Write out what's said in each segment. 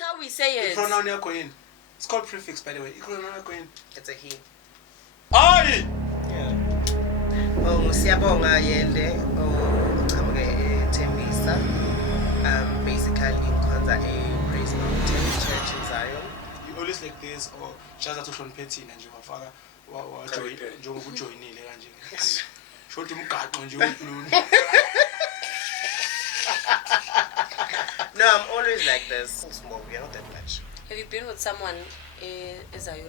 how we say it. Pronoun yakho yini? It's called prefix, by the way. Pronoun yakho yini? It's a he. Aye! Yeah. Siyabonga yende uchamuke Tembisa. Basically ngikhonza Praise Mountain Church in Zion. You always like this or shaza to hloniphethina nje wafaka wa join njengoba ujoinile kanje. Shothi umgaqo nje uNkulunkulu. No, I'm always like this. Small, we are not that much. Have you been with someone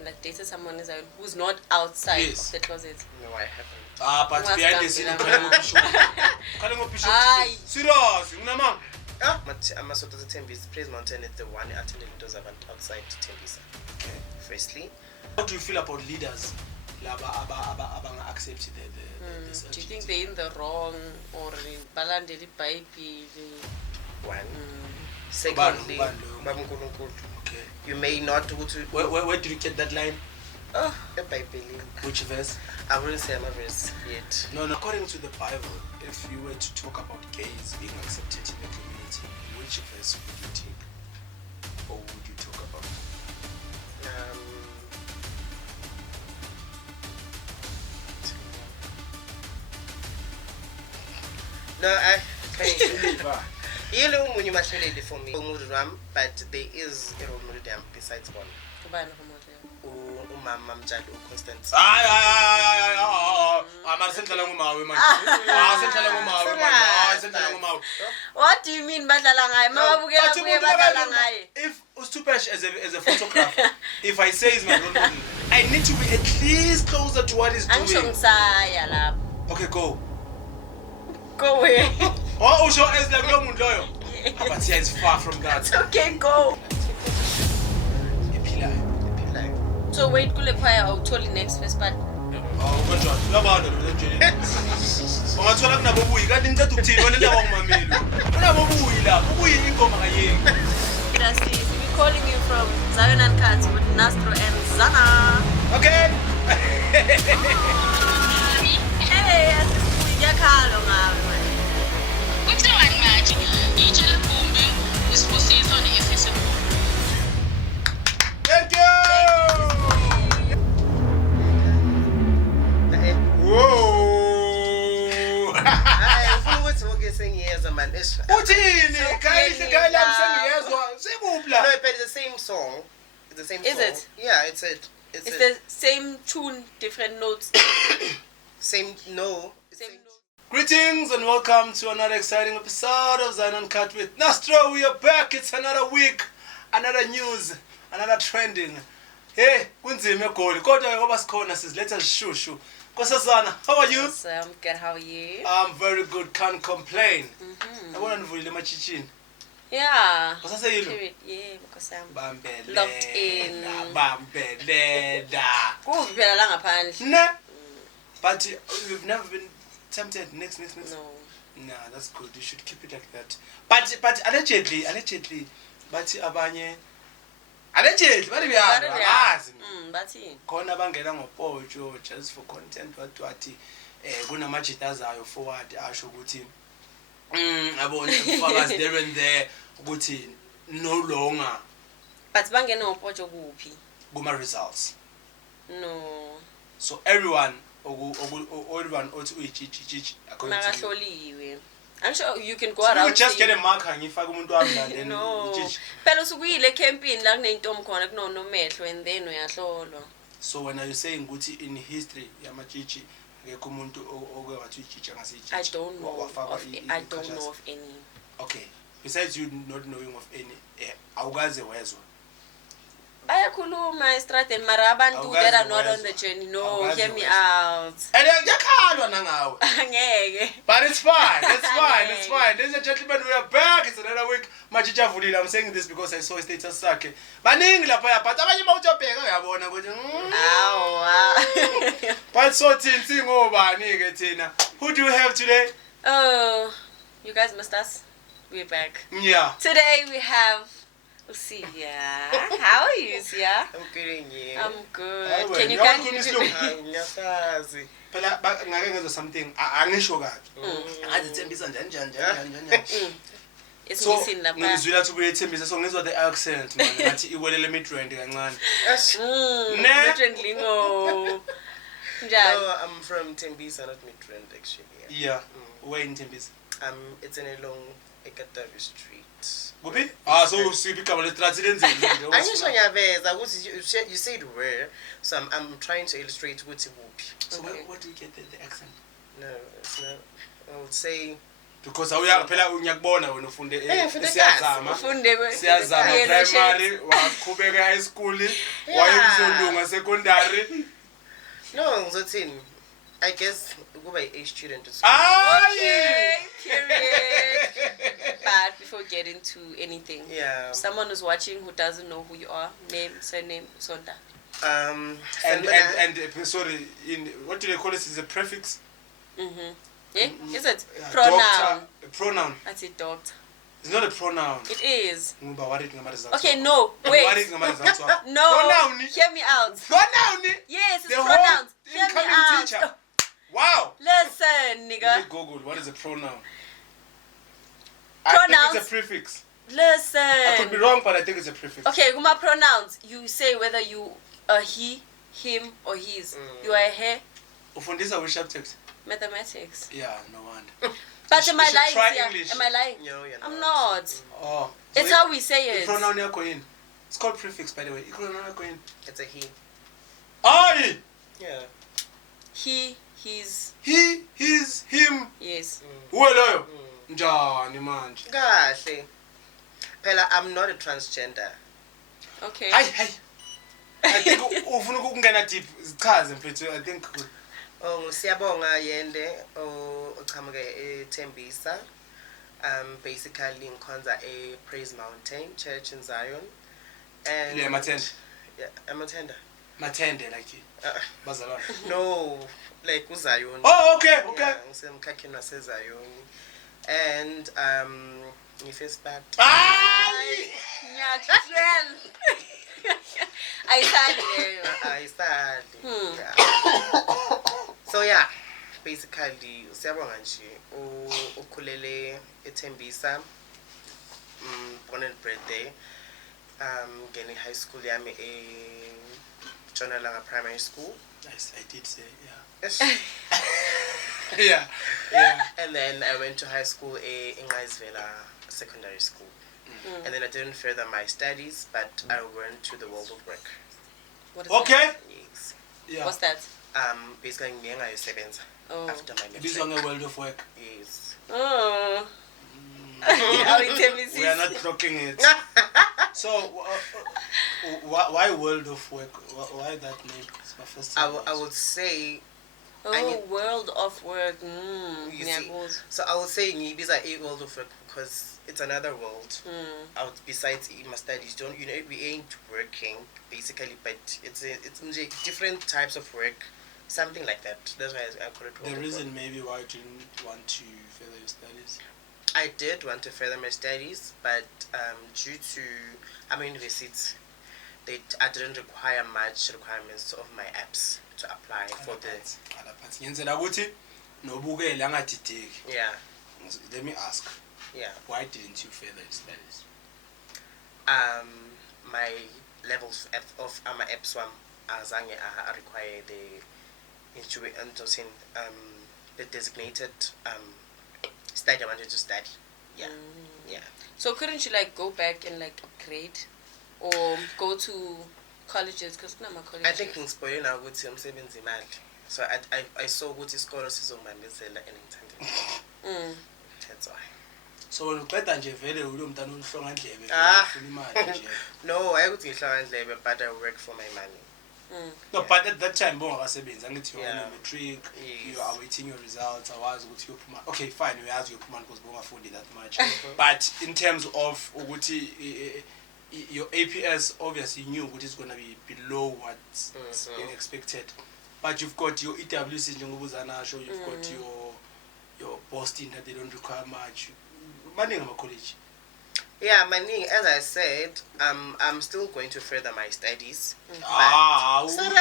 like dated someone who's not outside of the closet? No, I haven't. But behind the scene khale ngobishop. Serious, unamanga. I'm a sort of Tembisa. Praise Mountain is the one attending those event outside Tembisa. Okay. Firstly, how do you feel about leaders? Laba accept this? Do you think they're in the wrong or in balandeli Bible? One. Secondly, okay. You may not go to. Where did you get that line? Oh, the Bible. Which verse? I wouldn't say I'm a verse yet. No. According to the Bible, if you were to talk about gays being accepted in the community, which verse would you take? Or would you talk about? No, I can't. You know when you must relate for me, but there is a role model besides one. Umama Mjadu Constance. What do you mean badlala ngaye? If Ustupesh as a photographer, if I say he's my role model, I need to be at least closer to what he's doing. Okay, go. Go away. Oh, sure, as like no loyal. But yeah, it's far from that. It's okay, go. So wait, kule choir awutholi next verse but kanjani labantu nje ungathola kunabobuyi kanti ngicela ukuthini wena lawa ngumameli kunabobuyi la ubuyi ingoma kayeni. We're calling you from Zion Uncut with Nastro and Zana. Okay. Hey, asiyakhalo ngawe manje. Kuthani manje? Itshela kumbe isibusiso neFacebook. Thank you. Whoa. I was focusing years a man. Uthini? Khayila msengiyezwa. Sekupla. No, but it's the same song. It's the same song. Is it? Yeah, it's it. It's the same tune, different notes. Same note. Greetings and welcome to another exciting episode of Zion Uncut with Nastro. We are back. It's another week, another news, another trending. Hey, kunzima egoli. Kodwa ngoba sikhona siziletha zishushu. Nkosazana, how are you? Yes, I'm good. How are you? I'm very good. Can't complain. Yabona nivulile emachichini. Yeah. Usaseyilo? Yeah, because I'm Bambele. locked in. Bambele. Kuvi phela la ngaphandle. Ne? But you've never been tempted. Next. No. Nah, that's good. You should keep it like that. But allegedly, but abanye allegedly, what Bathi. khona bangena ngopotsho just for content wathi kunamajita azayo forward asho ukuthi abone ubufakazi there and there ukuthi no longer But bangena ngopotsho kuphi? kuma results. No. So everyone othi uyichichichi according to you. Nakahloliwe. I'm sure you can go So around. you just get a marker ngifaka umuntu wami la then No. uyichichi. Phela usukuyile campaign la kunentombi khona kunomehlo and then uyahlolwa. So when are you saying ukuthi in history yamachichi akekho umuntu oke wathi uyichichi ngasichichi? I don't know of any. Okay. Besides you not knowing of any, awukaze wezwa. Bayakhuluma estradeni mara abantu that are not on the journey. No, hear me out. And yakhalwa nangawe. Angeke. But it's fine. It's fine. Ladies and gentlemen, we are back. It's another week. Machicha vulile. I'm saying this because I saw a status sakhe. Baningi lapha ya but abanye bawutobheka uyabona ukuthi. Awa. But so thini singobani ke thina? Who do you have today? Oh, you guys missed us. We're back. Yeah. Today we have Usia. How are you, Usia? I'm good in you. I'm good. Hayi Can you wena, kindly uyakhuluma Ngiyasazi. phela ngake ngezwe something angisho kahle. Ngathi Thembisa njani. So Esingizini lapha. ngizwela ukuthi uyethembisa so ngizwa the accent man ngathi iwelele Midrand kancane. Midrand lingo. No, I'm from Tembisa, not Midrand actually. Yeah. Where in Tembisa? It's in along Ekatavi Street. Kuphi? So usiphi igama letrathi lenzeni nje? Angisho ngiyaveza ukuthi you said where, so I'm trying to illustrate ukuthi kuphi. So what do you get the accent? No, it's not. I would say because awuya phela ngiyakubona wena ufunde siyazama. Siyazama primary, waqhubeka high school, wayekuzolunga secondary. No, ngizothini? I guess kuba A student at school. Okay, period. But before getting to anything, someone who's watching who doesn't know who you are, name, surname, sonda. And sorry, in what do they call it? Is a prefix? Yeah, is it pronoun? Doctor, pronoun. That's it, doctor. It's not a pronoun. It is. Okay, no, wait. No, pronoun. Hear me out. Pronoun. Yes, it's pronouns. Hear me out. Teacher. Wow. Listen, nigga. Let me Google. What is a pronoun? Pronouns. I think it's a prefix. Listen. I could be wrong, but I think it's a prefix. Okay, Guma pronouns. You say whether you are he, him, or his. You are a he. Ufundisa which subject? Mathematics. Yeah, no wonder. But am I lying try here? English. Am I lying? No, you're not. I'm not. Oh. It's so how we say it. Pronoun yako in. It's called prefix, by the way. It's a he. Aye. Yeah. He, his. He, his, him. Yes. Uweloyo. Njani manje. Kahle. Phela I'm not a transgender. Okay. Hi. I think ufuna ukungena deep zichaze mfethu I think siyabonga Yende ochamuke eThembisa. Basically ngikhonza Praise Mountain Church in Zion. And yeah, Matende. Yeah, I'm a tender. Matende like bazalwane. No, like uZion. Oh, okay. Ngisemkhakheni waseZion. And ngifirst back. Ay! I said. So yeah, basically siyabonga nje ukhulele eThembisa. Born and bred there. Getting high school yami Jonalanga Primary School. Yes, I did say yeah. Yeah. And then I went to high school in Ngaisvela Secondary School. And then I didn't further my studies, but I went to the World of Work. What is okay. That? Yes. Yeah. What's that? Basically ngayosebenza after my This is on the World of Work. Yes. Oh. We are not blocking it. So why World of Work? Why that name? It's my first time. I would say World of Work. So I would say Ngibiza a World of Work because it's another world. Besides my studies, we ain't working basically, but it's different types of work, something like that. That's why I call it World The of reason Work. maybe why you didn't want to further your studies? I did want to further my studies, but due to university, I didn't require much requirements of my apps to apply for the. Yeah. Let me ask. Yeah. Why didn't you further your studies? My levels of my apps azange I require the designated study I wanted to study. Yeah. Yeah. So couldn't you go back and upgrade or go to colleges because I'm a college. I think ngispoye na ukuthi umsebenzi imali. So I saw ukuthi isikolo sizongibambezela anytime. That's why. So when uqeda nje vele ulo mntana uhlonga ndlebe ufuna imali nje. No, ayikuthi ngihlonga ndlebe but I work for my money. No, but at that time bongakasebenza ngithi you are matric, you are waiting your results, awazi ukuthi uyophuma. Okay, fine, uyazi uyophuma because bongafundi that much. But in terms of ukuthi your APS obviously knew what is going to be below what's being expected. But you've got your EWC njengobuzana show, you've got your Boston that they don't require much. Maningi ama college. Yeah, Maning, as I said, I'm still going to further my studies. I'm still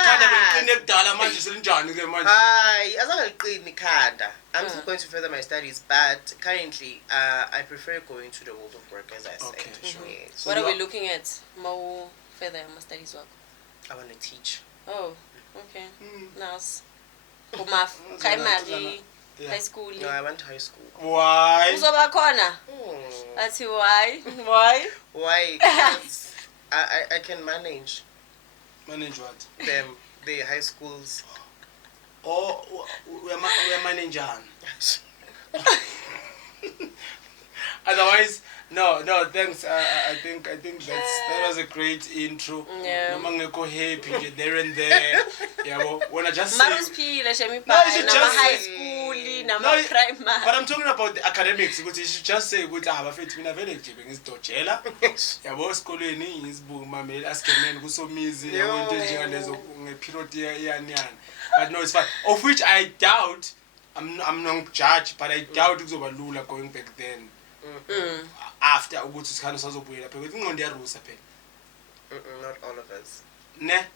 going to further my studies, but currently, I prefer going to the world of work, as I said. Okay, sure. Yes. So what are we looking at? More further my studies work. I want to teach. Oh, okay. Nice. Primary, high school. No, I went high school. Why? That's why. Why? Why? Because I can manage. Manage what? The high schools. Oh, we're managing. Otherwise, no, thanks. I think that was a great intro. Yeah. No happy there and there. Yeah, when I just say high school, primary. But I'm talking about the academics. Because you should just say, "Good, I have a fit in a village. Is Dojela. Yeah, was schooling is boom. Mama, ask a man who's so busy. I want to but no, it's fine. Of which I doubt. I'm not judge, but I doubt it's over Lula going back then. After I go to Canada, not all of us. Ne?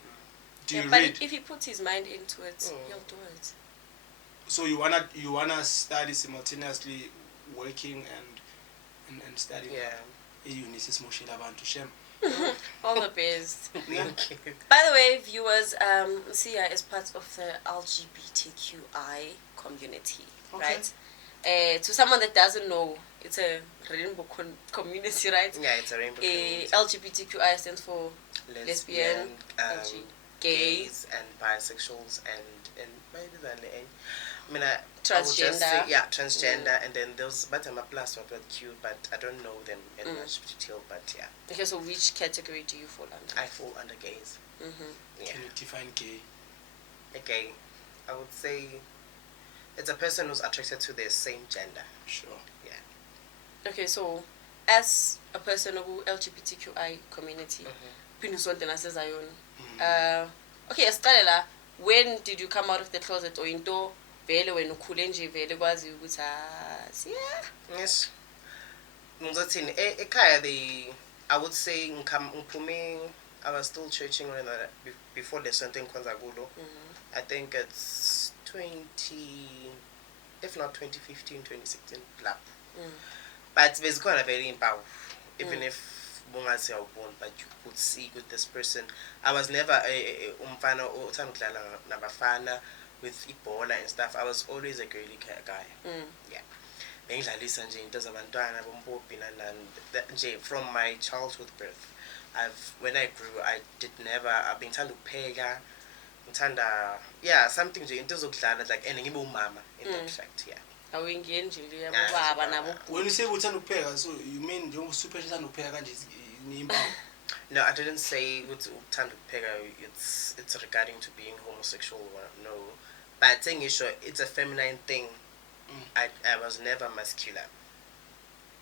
Do you but read? If he puts his mind into it, he'll do it. So you wanna study simultaneously, working and studying. Yeah. All the best. Thank you. By the way, viewers, Sia is part of the LGBTQI community, right? To someone that doesn't know, it's a rainbow community, right? Yeah, it's a rainbow community. LGBTQI stands for lesbian, gays, and bisexuals, and maybe then transgender. Transgender, and then those, but I'm a plus one with Q, but I don't know them in much detail, but yeah. Okay, so which category do you fall under? I fall under gays. Yeah. Can you define gay? A gay, I would say, it's a person who's attracted to the same gender. Sure. Yeah. Okay, so as a person of LGBTQI community, okay, Escalela, when did you come out of the closet or into vele when ukhule nje vele kwazi ukuthi yes ngizotini ekhaya I would say I was still churching when before the something kulo. I think it's if not 2015 2016 lap. But basically very empowered, even if bungazi awuboni, but you could see with this person. I was never umfana othanda ukudlala nabafana with ibhola and stuff. I was always a girly guy. Yeah. Bengidlalisa nje into zabantwana bompopi nje from my childhood birth. When I grew, I've been trying to ukupheka, ngithanda something nje into zokudlala like ngibe umama in that fact, yeah. When you say uthanda ukupheka, so you mean you super uthanda ukupheka kanje nimpawu? No, I didn't say uthanda ukupheka it's regarding to being homosexual, no. But I think it's a feminine thing. I was never masculine.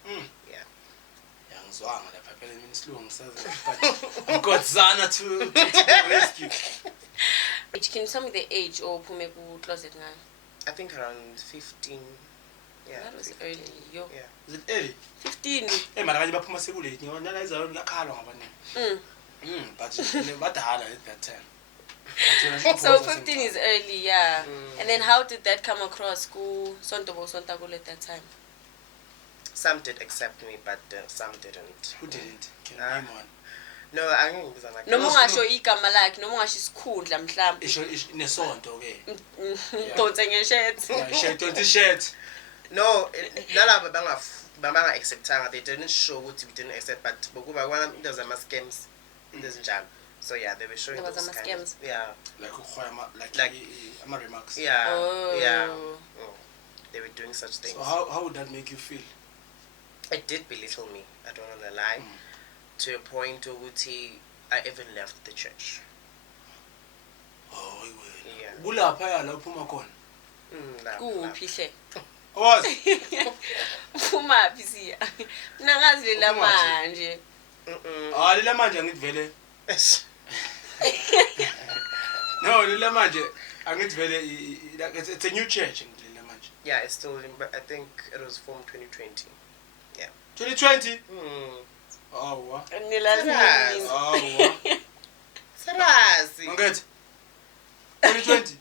Yeah. But I've got Zana to the rescue. Can you tell me the age or Pumeku closet now? I think around 15. Yeah. That was 15. Early. Yo. Yeah. Is it early? 15. Hey, man, I'm going to late. You know, that's only a car long. But what the hell at that time? So 15 is early, yeah. And then how did that come across? School, Sontobo, Sontago at that time? Some did accept me, but some didn't. Who didn't? Can you name one? No, I think it was like... No more show igama like, no more she's cool, mhlambi. Nesonto ke. Don't sing your shirt. Yeah, shirt. No, nalabo banga acceptanga. They didn't show what we didn't accept, but bokuba one there's a scams. There's job. So yeah, they were showing those scams. Yeah. Like remarks. Yeah. Oh. Yeah. Oh. They were doing such things. So how would that make you feel? It did belittle me. I don't want to lie. To a point where I even left the church. Oh, yeah. Bulapha yala uphuma khona. Kuphi hle. Was? Uphuma phi siya. Mina ngazi lela manje. Lela manje ngivele. No, lela manje angivele it's a new church lela manje. Yeah, it's still but I think it was formed 2020. Yeah. 2020? Awa. Nilazi nini? Awa. Serasi. Ngithi 2020.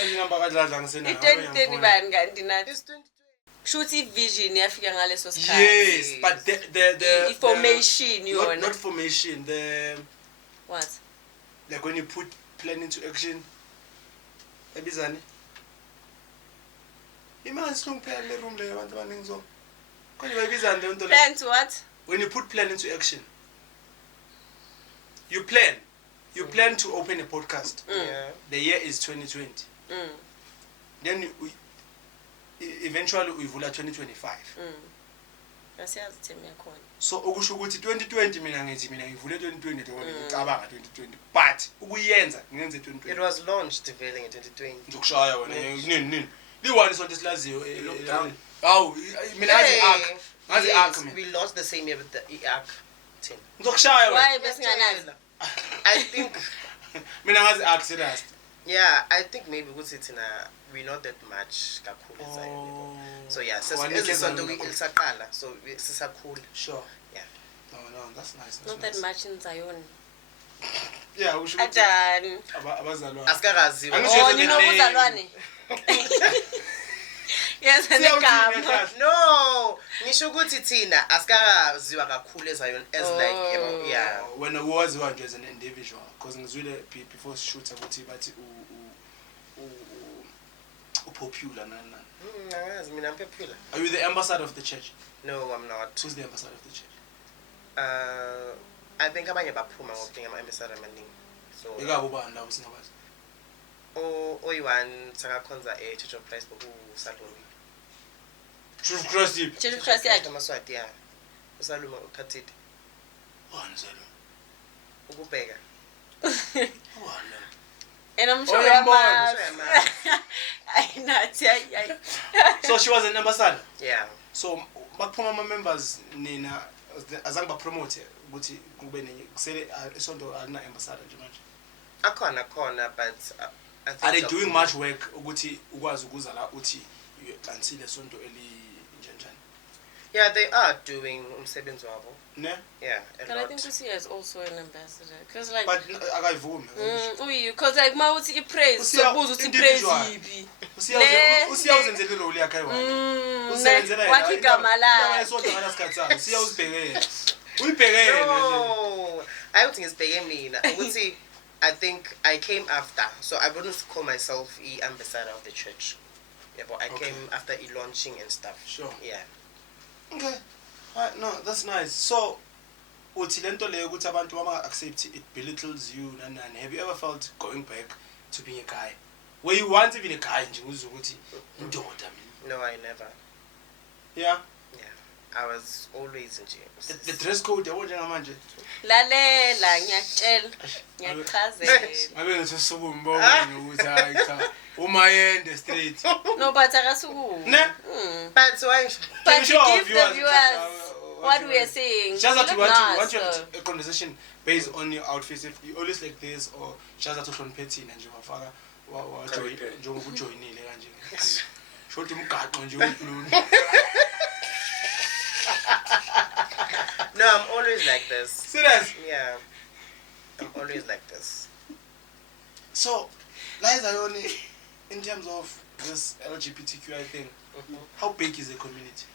Ayinamba kadladla ngisena. I-2020 bani kanti nathi? It's 2020. Shuthi vision yafika ngaleso sikhathi. Yes, but the formation yona. not formation, the What? like when you put plan into action. Ebizani? Imagine singiphela le room le abantu abaningi so. Konje bayibizani le nto le? Plan to what? When you put plan into action. You plan to open a podcast. Yeah. The year is 2020. Then eventually uyivula 2025. Asiyazi themi yakhona. So okusho ukuthi 2020 mina ngivule 2020 ngicabanga 2020 but ukuyenza ngenze 2020. It was launched vele in 2020. Ngizokushaya wena nini liwani sonto esilaziyo hawu mina ngazi arc mina We launched the same year with the arc 10. ngizokushaya wena Why besinganazi? I think mina ngazi arc serious. yeah, I think maybe ukuthi thina we not that much kakhulu Zion. So yeah, sesonto ilisaqala so sisakhula. Sure. Yeah. No, that's nice. Not that much in Zion. Yeah, usho Adani. abazalwane. Asikaziwa. Angisho- Oh, ninobuzalwane. Yes, negama. No, ngisho ukuthi thina asikaziwa kakhulu eZion as like yeah. When waziwa nje as an individual because ngizwile before shoot ukuthi bathi popular nani. Angazi mina popular. Are you the ambassador of the church? No, I'm not. Who's the ambassador of the church? I think abanye baphuma ngokudinga ama-ambassador amaningi. So Ekabo bani la usingabazi? oyi-one sakakhonza Church of Christ uSalome. Truth Christ deep. Church of Christ yakhe. Amaswati yeah. uSalome ukhathide Wani salo? ukubheka. Wani? And I'm sure Oh, you're yeah, mad. I not. So she was an ambassador. Yeah. So bakuphuma ama members nina azange ba promote ukuthi kube kusele isonto alina ambassador nje manje. Akhona but I think Are they doing much work ukuthi ukwazi ukuza la uthi until isonto eli njani? Yeah, they are doing umsebenzi wabo. Ne? Yeah. But I think Usia is also an ambassador. Because like But akayivumi. because like mawuthi I-praise Usiya- sobuza uthi individual. praise yipi. Usiyawuzenzela irole yakhe wena. Usenzela yena. Wakhe igama lakhe. Isonto ngalasikhatsana. Usiyawuzibheke yena. Uyibheke yena nje. No, I don't think it's begging me. I would say, I think I came after, so I wouldn't call myself the ambassador of the church. Yeah, but I Okay. came after launching and stuff. Sure. Yeah. Okay. Alright, no, that's nice. So uthi lento leyo ukuthi abantu bama accept it belittles you nani. Have you ever felt going back to being a guy? Were you once even a guy nje uzwe ukuthi indoda mina? No, I never. Yeah. Yeah. I was always in jail. The dress code yabo njengamanje. Lalela ngiyakutshela. Ngiyachazela. Ngabe ngithi sukumbona ukuthi hayi cha. Umayende straight. No, but akasuku. Ne? But why? But Show to give the viewers viewers what we are saying. Just that you look want nice, to though. have a conversation based on your outfits. If you always like this or just that on petty nje wafaka wa join njengoba ujoinile kanje. Shothi umgaqo nje ublue. No, I'm always like this. Serious? Yeah. I'm always like this. So, Liza Yoni, in terms of this LGBTQI thing, how big is the community?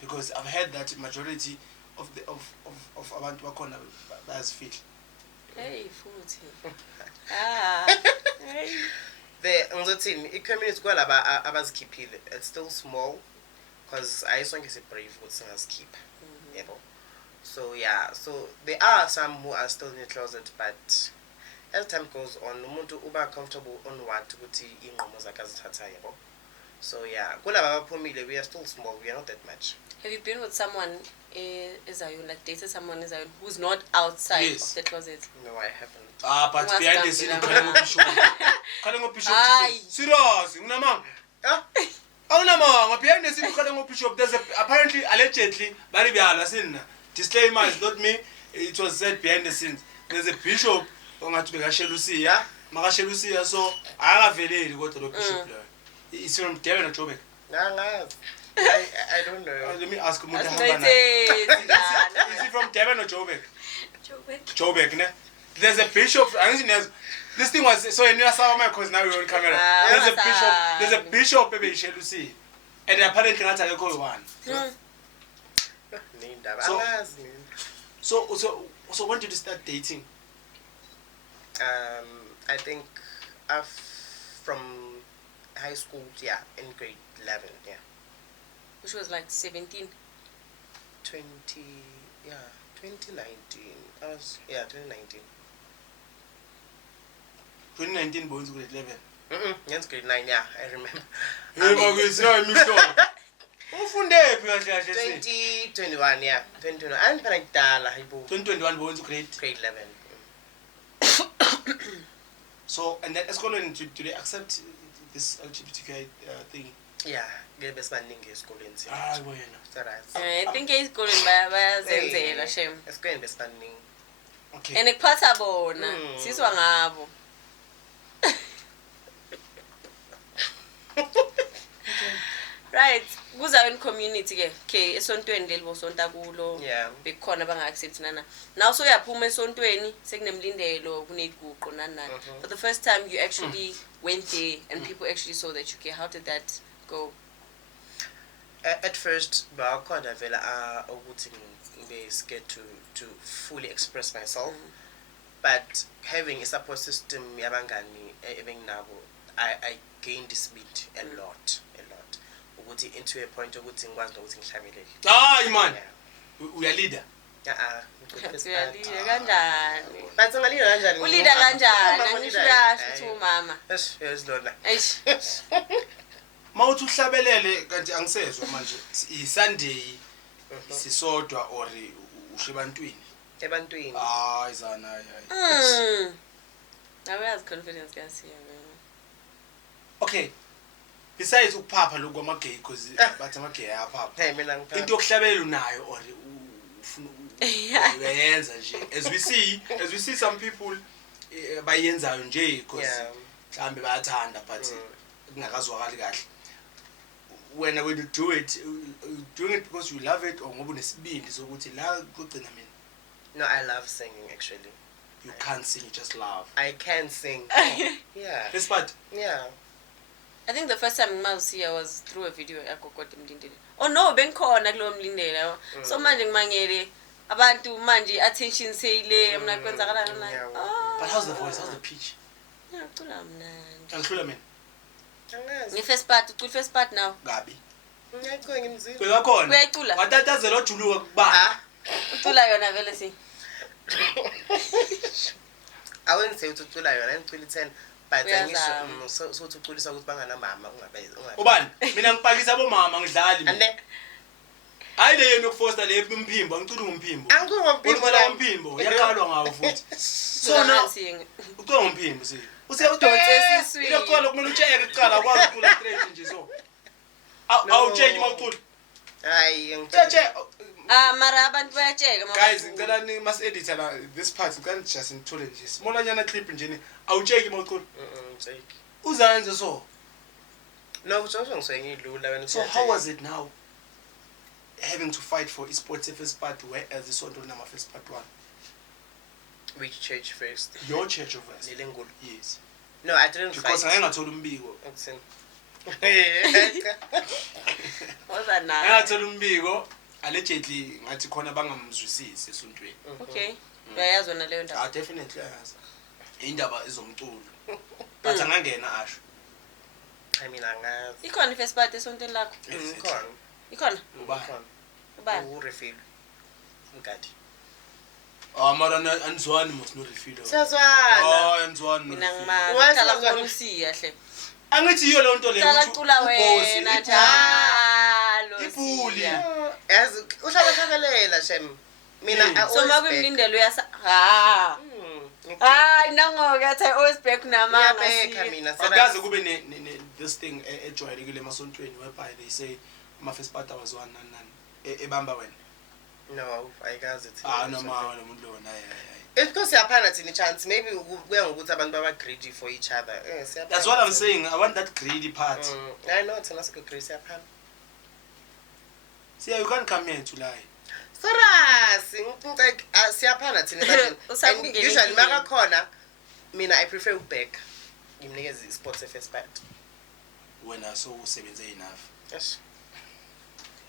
Because I've heard that majority of the of abantu bakhona bayazifihla. Hey, futhi. Hey. The community kwalaba abazikhiphile, it's still small because I sonke is brave ukuthi singazikhipha. Yebo. So yeah, so there are some who are still in the closet, but as time goes on, umuntu uba comfortable on what ukuthi inqomo zakhe azithatha yebo. So yeah, kulaba abaphumile we are still small, we are not that much. Have you been with someone like dated someone who's not outside Yes. of the closet? No, I haven't. But Ungazi behind the scene kahle khale ngobishop. Khale ngobishop. Hayi. Serious, nginamanga. Ah, Awunamanga behind the scene khale ngobishop. There's apparently allegedly bari byala sinna. Disclaimer is not me. It was said behind the scenes. There's a bishop ongathi bekashela usiya, makashela usiya so akaveleli kodwa lo bishop lo. Is from Durban or Joburg? ngazi. I don't know. Let me ask umuntu That's ahamba nice. naye. Is he from Durban or Joburg? Joburg, ne? There's a bishop. I don't know. This thing was so in your summer because now we're on camera. There's a bishop maybe Lucy. And apparently not a call one. So when did you start dating? I think from high school, yeah, in grade 11, yeah. Which was like 17. 2019. 2019. 2019 boys grade 11. Yes, grade 9, yeah, I remember. Ufunde phi kahle 2021, yeah. 2021. I'm gonna die. 2021 boys grade 11. So and then esikoleni do they accept this LGBTQI thing? Yeah, ngebe sibaningi esikoleni sini. Hayi wena. Right. I think esikoleni bayazenzela shem. Esikoleni besibaningi. Okay. And ekuphatha bona siswa ngabo. Right, kuzayo in community ke. Okay, esontweni leli bosonta kulo. Yeah. Bekhona banga accept nana. Now so uyaphuma esontweni sekunemlindelo kuneyiguqo nani. For the first time you actually went there and people actually saw that. Okay, how did that go? At first, bakhona vela ukuthi ngibe scared to fully express myself. But having a support system yabangani ebenginabo, I gained this bit a lot. Ukuthi into a point ukuthi ngikwazi ukuthi ngihlabelele. Hayi man. Uya leader. Uyalida kanjani? But ungalida kanjani? Ulida kanjani? Angisho ukuthi umama. Yes lona. Eish. Mawuthi uhlabelele kanti angisezwe manje iSunday sisodwa or ushebantwini. Ebantwini. Hayi zana hayi. Nawe has confidence guys here. Okay. Besides ukuphapha lokho kwamagay because bathi amagay ayaphapha. Hey mina ngipha. Into yokuhlabelela unayo or ufuna uyenza nje. As we see some people bayenzayo nje because mhlambe bayathanda but kungakazwakali kahle. When you do it, doing it because you love it or ngoba unesibindi sokuthi la kugcina mina. No, I love singing actually. You can't sing, you just love. I can sing. Yeah. This part? Yeah. I think the first time ngimawusiya was through a video yakokode mlindele. Oh no, bengikhona kulo mlindele. So manje ngimangele abantu manje attention seyile mina kwenzakalana nayo. But how's the voice? How's the pitch? Ngicula mnandi. Angicula mina. Ngi first part, ucula first part now. Gabi. Ngiyacula ngimzizwa. Kuyakhona. Uyayicula? Watatazela ojuluka kuba. Ucula yona vele si. I wouldn't say ucula yona, ngicula 10. But angisho so uculisa ukuthi bangana mama ungabe. Ubani? Mina ngipakisa bomama ngidlali mina. Ande. Hayi le yena ukufosta le umphimbo, ngicula ngomphimbo. Angicula ngomphimbo. Ngicula ngomphimbo, yaqalwa ngawo futhi. So now ucula ngomphimbo si. Usiyawudonsa esiswini. Ilokucala kumele utsheke kuqala akwazi ukucula straight nje so. Awutsheki mawucula. Hayi ngitsheke. mara abantu bayatsheka guys ngicela ni mas editor la this part ngicela just ngithole nje smallanyana clip nje awutsheki mawucula. Ngitsheki. Uzayenza so. No, kujonge ngisengidlula wena. So how was it now having to fight for esports first part whereas this one don't have first part one? Which church first? Your church of us. Nilengulu. Yes. No, I didn't because fight. I ngathola umbiko. What's na? Ngathola umbiko allegedly ngathi khona bangamzwisisi esontweni. Okay. Uyayazi wona leyo ndaba? Definitely ayazi. Indaba izomculo. But angangena asho. I mean angazi. Ikhona first part esontweni lakho? Ikhona. Ikhona? Ubani? Urefill. Ngadi. Mara anzwani mos no refill. Siyazwana. Anzwani. Mina ngimaqala ngolusiya hle. Angithi iyo le nto le ukuthi ucula wena njalo. Ipuli. Yazi uhlala khakalela shem. Mina so makwimlindelo uyasa hayi nangoke athi Osbeck namama mina akaze kube ne this thing ejwayelekile emasontweni whereby they say ama first part was one nani ebamba wena. No, ayikazi thi. No mama nomuntu lona Of course siyaphana thina chance maybe kuya ngokuthi abantu baba greedy for each other. That's what I'm saying. I want that greedy part. I know thina sikho greedy siyaphana. See, you can't come here to lie. Serious, like siyaphana thina and usually makakhona mina I prefer ubheka ngimnikeze isports FS part. When I saw usebenze enough. Yes.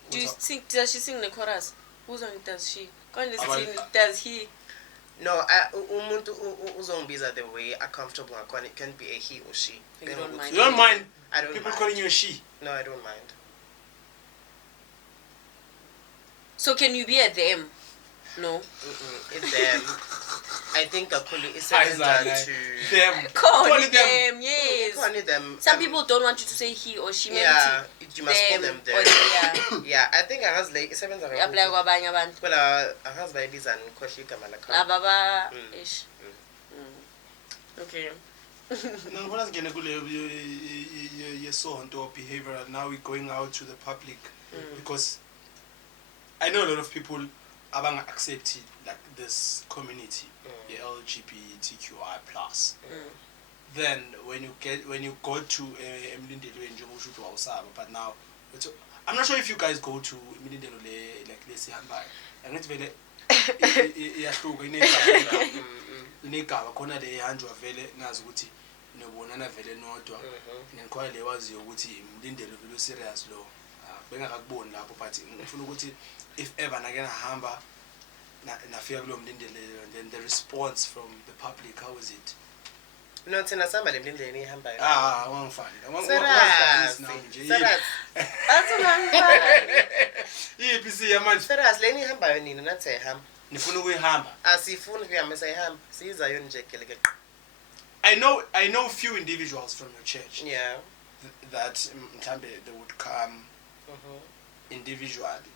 Do you think does she sing the chorus? Who's on does she? Does he? No, umuntu uzongibiza the way I'm comfortable ngakhona. It can be a he or she. You don't mind? You don't mind I don't people mind. calling you a she? No, I don't mind. So can you be a them? No. It's them. I think Akuli is to them. Call them, yes. Call them. Some people don't want you to say he or she. Yeah, you must call them there. Yeah. Yeah, I think I was like 7 Apply kwabanye abantu. Well, I was by this and Koshi Kamalaka. Baba ish. Okay. Now, what is going to be so on behavioral? Now we're going out to the public because I know a lot of people abang accepted like this community, the LGBTQI plus. Then when you go to Mlindelo and Jomushutu Awusaba, but now I'm not sure if you guys go to Mlindelo like Lesi Hambai. I'm not very inegaba khona le hanjwa vele ngazi ukuthi nobonana vele nodwa nenkwale lewazi ukuthi Mlindelo vele serious lo bengakakuboni lapho but ngifuna ukuthi if ever nake nahamba nafika kulo Mlindelo and then the response from the public, how is it? No, thina samba le Mlindelo ihamba. Wangifani iPC yamanje serious leni ihambayo nina nathi ayihamba. Nifuna ukuyihamba? Asifuni kuyihamba sayihamba. Sizayo nje keleke. I know few individuals from your church. Yeah. That they would come individually.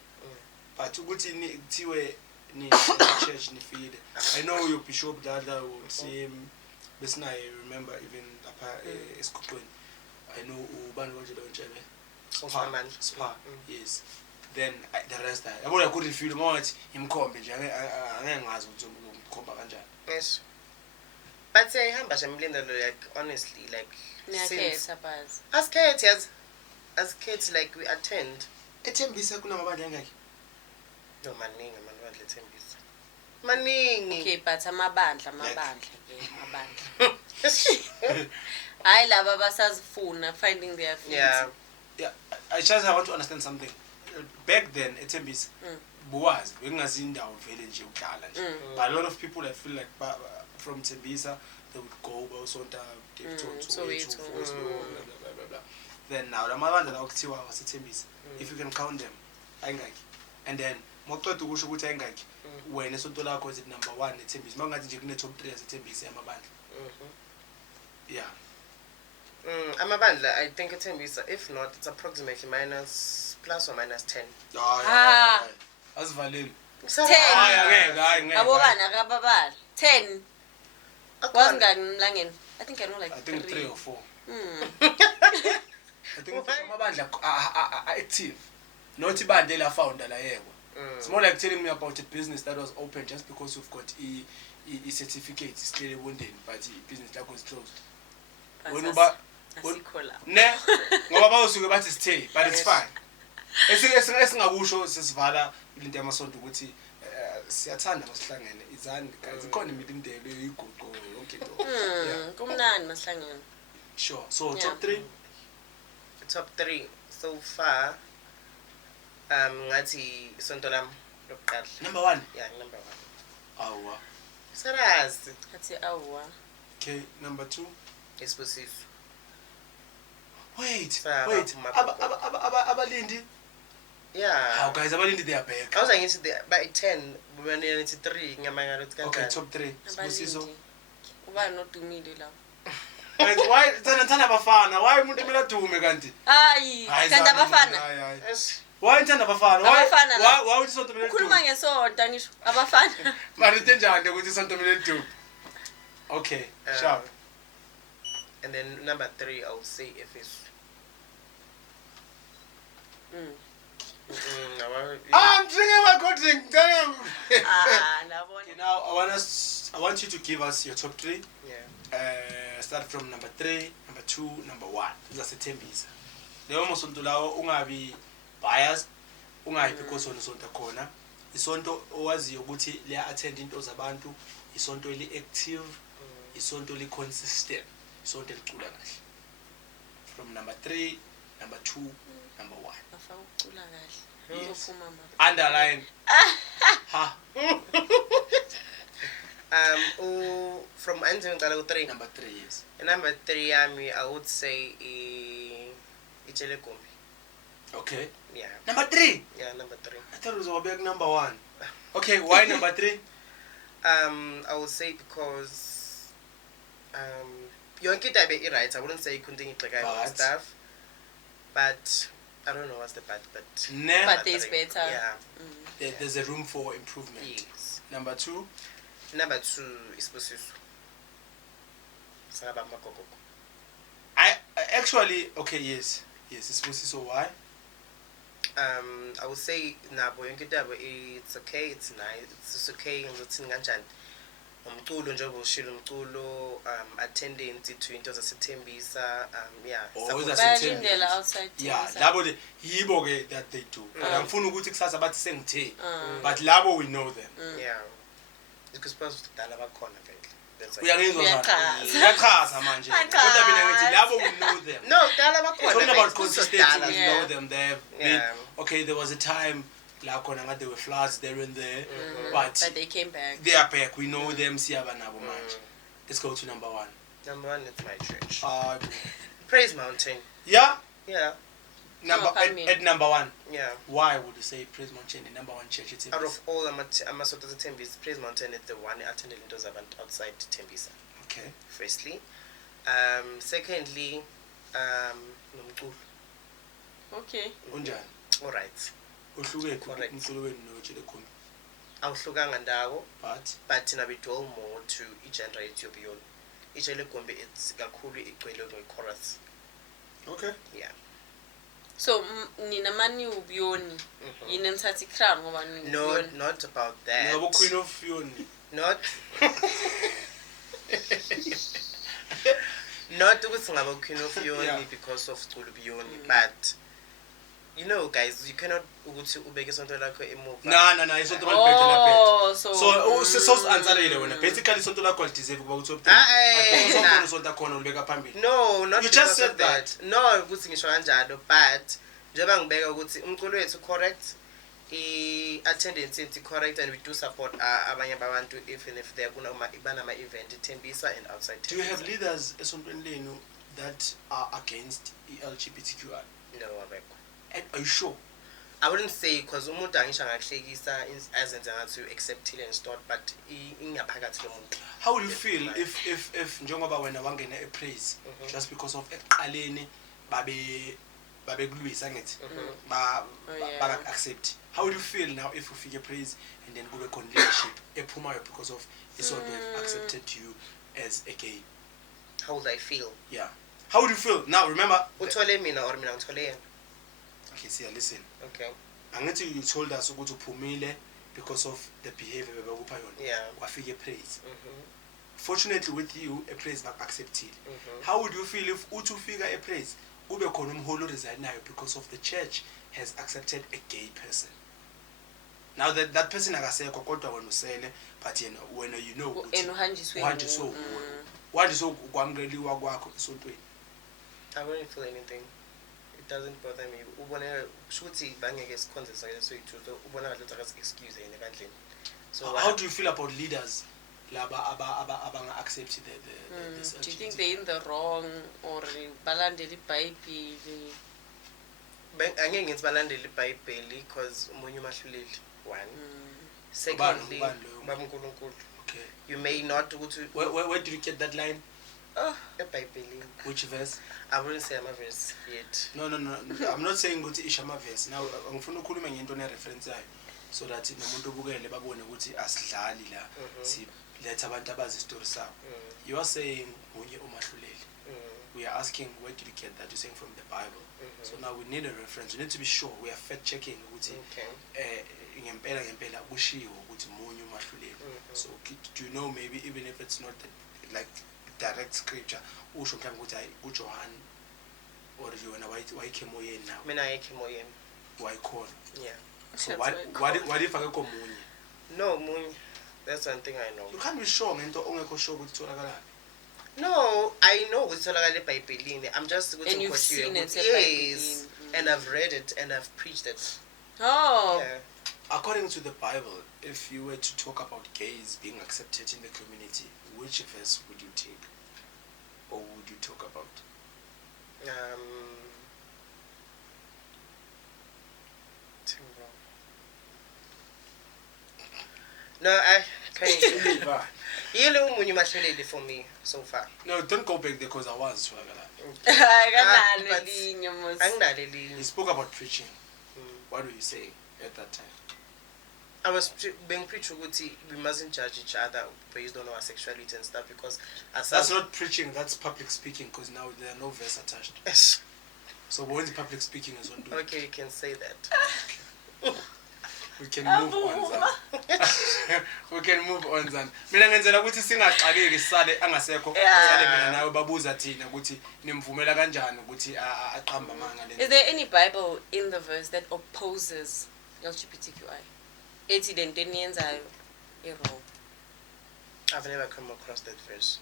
But ukuthi kuthiwe ni church nifile. I know your bishop Dada would see him. Listen, I remember even Eskuqweni. I know ubani wanje lontshebe. Spa. Yes. Then the rest I couldn't feel more at imkhombe nje angeke ngazi ukuthi umkhomba kanjani. Yes. But sayihamba nje Mlindelo like honestly like since as kids like we attend. Ethembisa kunamabandla engakhe. No maningi amabandla ethembisa. Maningi. Okay, but amabandla hayi laba basazifuna finding their feet. Yeah, I just want to understand something. Back then ethembisa buwazi bengazi indawo vele nje ukudlala nje. But a lot of people I feel like from Tembisa they would go Bawusonta so blah. Then now lamabandla la okuthiwa wasethembisa if you can count them ayingaki. And then moqeda ukusho ukuthi ayingaki wena esonto lakho is number 1 ethembisa mangathi nje kune top 3 asethembisa yamabandla. Yeah. Amabandla I think ethembisa if not it's approximately plus or minus 10. Asivaleni. 10. Ngeke. Abobana kababala 10. Wasingaki mlangeni? I think I know like 3 or 4. I think amabandla are active. Not ibandla la founder la yebo. It's more like telling me about a business that was open just because you've got a certificate is clearly wounded but the business that was closed. When uba ne ngoba bawusuke bathi stay but it's fine. Esingakusho sisivala into yamasonto ukuthi siyathanda masihlangene izani guys ikhona Imilindelo iguqo yonke into. Kumnandi masihlangene. Sure. So top 3? Top 3 so far ngathi sonto lami lokuqala. Number 1? Yeah, number 1. Awa. Serious. Athi awa. Okay, number 2? Explosive. Wait. Abalindi? Yeah. How guys abalindi they are back. I was like by 10 when they need 3 ngamanga lokuthi kanjani. Okay, top 3. Sibusiso. Uba nodumile la. Why thanda abafana? Why umuntu kumele adume kanti? Hayi, thanda abafana. Why thanda abafana? Why uthi sonto kumele adume? Ukhuluma ngesonto ngisho abafana. Mari tenjani ukuthi sonto kumele adume? Okay, sharp. And then number 3 I would say FS. I'm drinking my cold drink. Damn. Okay, now I want you to give us your top 3. Yeah. Start from number 3, number 2, number 1. These are Tembisa. The almost unto lawo ungabi biased. ungayiphi kusona isonto khona isonto owaziyo ukuthi liya attend into zabantu isonto eli-active isonto li-consistent isonto elicula kahle from number 3 number 2 number 1 afaka ukucula kahle uzophuma underline ha from ending to 3. number 3 yes Number 3, I would say Ijele Gumbi. okay Yeah. number 3 Yeah, number 3. I thought it was Obek number 1 okay why number 3 I would say because yonke into ibe right. I wouldn't say couldn't like But- stuff, but I don't know what's the but but there's better. Yeah. there's a room for improvement Yes. number 2 Number 2 is Posiso. Sangaba makoko. I actually okay yes it's supposed to so why I would say nabo yonke into it's okay, it's nice, it's okay ngizothini kanjani. Umculo njengoba ushilo umculo attendance to into zasethembisa yeah. bayalindela outside yeah Tembisa. labo yibo ke that they do but angifuni ukuthi kusasa bathi sengithe but labo we know them Yeah. Because first dala bakhona vele. That's uyangizwa Uyachaza. uyachaza manje kodwa mina ngithi labo we know them No, dala bakhona. talking about vele. consistency Kusodala. we know them they've been Yeah. okay there was a time la khona ngathi there were floods there and there but but they came back. they are back we know them siyaba nabo manje let's go to number 1 Number 1 is my church. Praise Mountain. yeah Yeah. number at number 1 Yeah. why would you say Praise Mountain the number 1 church it's Out of all amasonto Tembisa, Praise Mountain is the one attended into zabantu outside Tembisa. okay Firstly, secondly, nomculo. Okay. unjani All right. uhluke Correct. umculo wenu noJele Gumbi Awuhlukanga ndawo, but but thina we dwell more to igenre yethu yobiyoni. Ijele Gumbi it's kakhulu igcwele nge-chorus. okay Yeah. So nina mani ubiyoni yini nithatha crown ngoba nini No, ubiyoni? not about that. ngabo Queen of Yoni Not not ukuthi ngaba Queen of Yoni Yeah. because of Culu Biyoni, but you know guys, you cannot ukuthi ubeke isonto lakho emuva. na isonto malibhethe laphethe Oh, so answerele wena basically isonto lakho alideserve kuba kuthi nah. isonto khona ulibeka phambili No, not You because just said of that. No, ukuthi ngisho kanjalo, but njengoba ngibeka ukuthi umculo wethu correct, attendance is correct, and we do support abanye abantu even if they are banama event Tembisa and outside Tembisa. do you have leaders esontweni lenu that are against LGBTQI No, abekho. and are you sure I wouldn't say because umuntu angisho ngakuhlekisa azenze ngathi acceptile and stored, but ingaphakathi lomuntu. how will you feel if njengoba wena wangena epraise just because of eqaleni babe kulwisa ngithi ba accept how would you feel now if you figure praise and then kube khona leadership ephumayo because of isonto have accepted you as a gay How would I feel? yeah how would you feel now remember Uthole mina or mina ngithole yena? okay see listen Okay. angithi you told us ukuthi uphumile because of the behavior bebekupha yona Yeah. wafika epraise fortunately with you epraise back accepted Mhm. how would you feel if uthi ufika epraise kube khona umholi resignayo because of the church has accepted a gay person now that person akasekho kodwa wena usele but yena wena you know ukuthi uhanjiswe ukwamukeliwa kwakho esontweni I wouldn't feel anything. It doesn't bother me. Ubona shuthi bangeke sikhonze sakhe soyithu. Ubona ngathi akasi excuse yena bandleni. So how do you feel about leaders laba abanga accept this do you think they're in the wrong or balandela iBhayibheli? angeke ngithi balandele iBhayibheli because umunye umahluleli one. Secondly, babuNkulunkulu. okay You may not ukuthi where did you get that line eBhayibheli. which verse I wouldn't say I'm a verse yet. no I'm not saying ukuthi ishama verse now ngifuna ukukhuluma ngento ne reference yayo so that nomuntu obukele babone ukuthi asidlali la si letha abantu abazi story sabo you are saying unye umahluleli we are asking where did you get that you're saying from the Bible so now we need a reference we need to be sure we are fact checking ukuthi ngempela kushiwo ukuthi munye umahluleli so do you know maybe even if it's not like direct scripture usho mhlawumbe ukuthi hayi uJohn or yona wayikhe emoyeni nawe Mina ayikho emoyeni. wayikhona Yeah. So what if akekho munye? No, Moon. That's one thing I know. You can't be sure ngento ongekho sure ukuthi itholakala. No, I know it's tholakala eBhayibhelini. I'm just going And to you've quote you. seen it Yes, and I've read it and I've preached it. Oh. Yeah. According to the Bible, if you were to talk about gays being accepted in the community, which verse would you take? Or would you talk about? No, I can't. You for me so far. No, don't go back there because I was tholakala. You spoke about preaching. What were you saying at that time? I was being preached we mustn't judge each other based on our sexuality and stuff because that's not preaching, that's public speaking because now there are no verse attached. So when the public speaking is on do. Okay, you can say that. We can move on, Zan. We can move on, Zan. Mina ngenzela ukuthi singaqaleki sisale angasekho sale mina nawe babuza thina ukuthi nimvumela kanjani ukuthi aqamba manga le. Is there any Bible in the verse that opposes LGBTQI? Ethi lento eniyenzayo wrong. I've never come across that verse.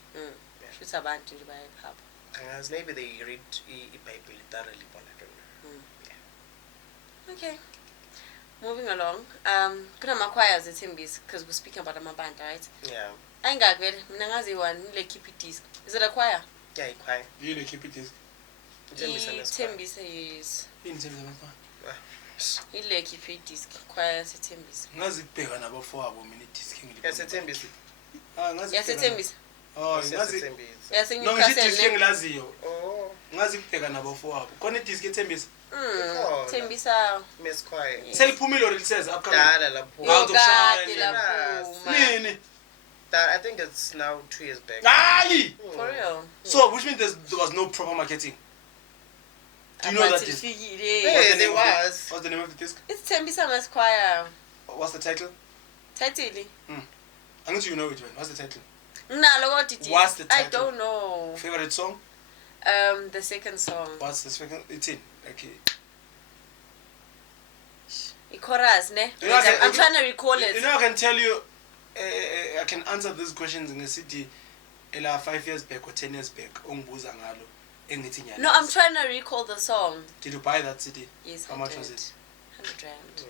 Shothi abantu nje bayayiphapha. Maybe they read iBible thoroughly, but I don't know. Yeah. Okay. Moving along. Kunama choirs eThembisa because we're speaking about amabandla, right? Yeah. Ayingaki vele mina ngazi one le keep it disc. Is it a choir? Yeah, choir. You le keep it disc. Thembisa yes. In Thembisa mfana. Ile keep it disc choir seThembisa. Ngazi kubheka nabafowabo mina disc ngile. YaseThembisa. Ngazi. YaseThembisa. Oh, ngazi. YaseNewcastle. No, ngithi disc engilaziyo. Oh. Ngazi kubheka nabafowabo. Khona disc eThembisa. Thembisa. Miss Choir. Seliphumile or says upcoming. Nini? I think it's now 2 years back. Aye! For real. So which means there was no proper marketing. Do you know that disc? Yeah, there was. What's the name of the disc? It's Thembisa Mass Choir. What's the title? Title? I need you know it, man. What's the title? What's the title? I don't know. Favorite song? The second song. What's the second? It's in. Okay. Chorus, ne? You know, I'm trying to recall it. You know, I can tell you, I can answer these questions in the city 5 years back or 10 years back. No, I'm trying to recall the song. Did you buy that CD? Yes, How much was it? 100 Rand.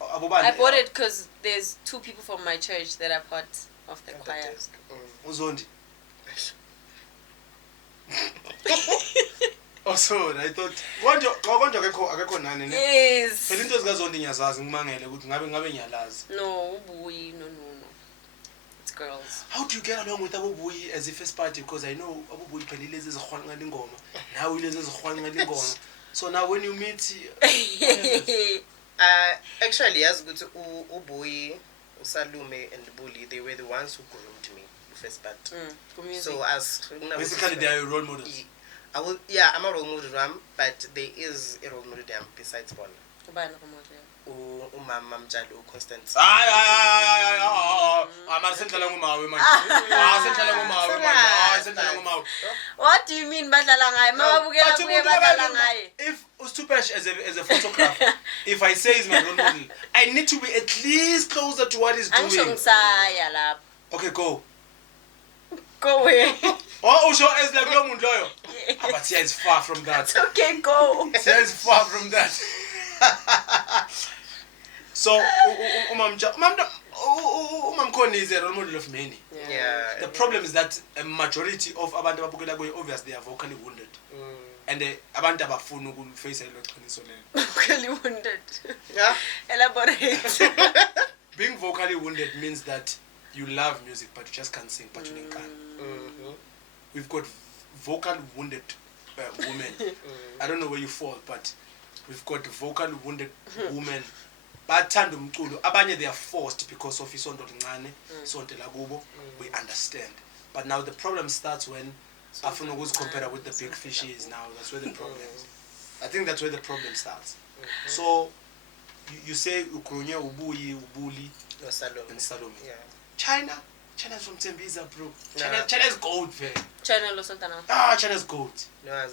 Rand. I bought it because there's 2 people from my church that are part of the choir. Uzondi. Oh, so I thought konje akekho nani ne? Yes. Phela into zikaZondi ngiyazazi ngimangele ukuthi ngabe ngiyalazi. No, ubuyi, no. It's girls. How do you get along with abubuyi as a first party? Because I know abubuyi phela ilezi ezihwanqa ingoma. Now ilezi ezihwanqa ingoma. So now when you meet actually as good Ubuyi, Usalume and Bully, they were the ones who groomed me first part. So as basically they are role models. I'm a role model, but there is a role model besides one. Umama Mjalo Constance. What do you mean badlala ngaye? If Ustupesh as a photographer, if I say he's my role model, I need to be at least closer to what he's doing. Okay, go. Go away. Oh, sure, as like loyo. But Sia is far from that. Okay, go. Sia is far from that. So, Umam Koni is a role model of many. Yeah. The problem is that a majority of abantu ababukela kuye obviously they are vocally wounded. And abantu abafuna ukuface lo qiniso lelo. Vocally wounded. Yeah. Elaborate. Being vocally wounded means that you love music but you just can't sing, but you can't. We've got vocal wounded women. I don't know where you fall, but we've got vocal wounded women. Bathanda umculo. Abanye they are forced because of isonto lincane, isonto lakubo. We understand. But now the problem starts when afuna compare with the big fishes now. That's where the problem is. I think that's where the problem starts. So you say Ukrunye, Ubuyi, Ubuli, and Salome. Yeah. China's from Thembisa, bro. China's gold, man. China lo Santana. China's gold. No, I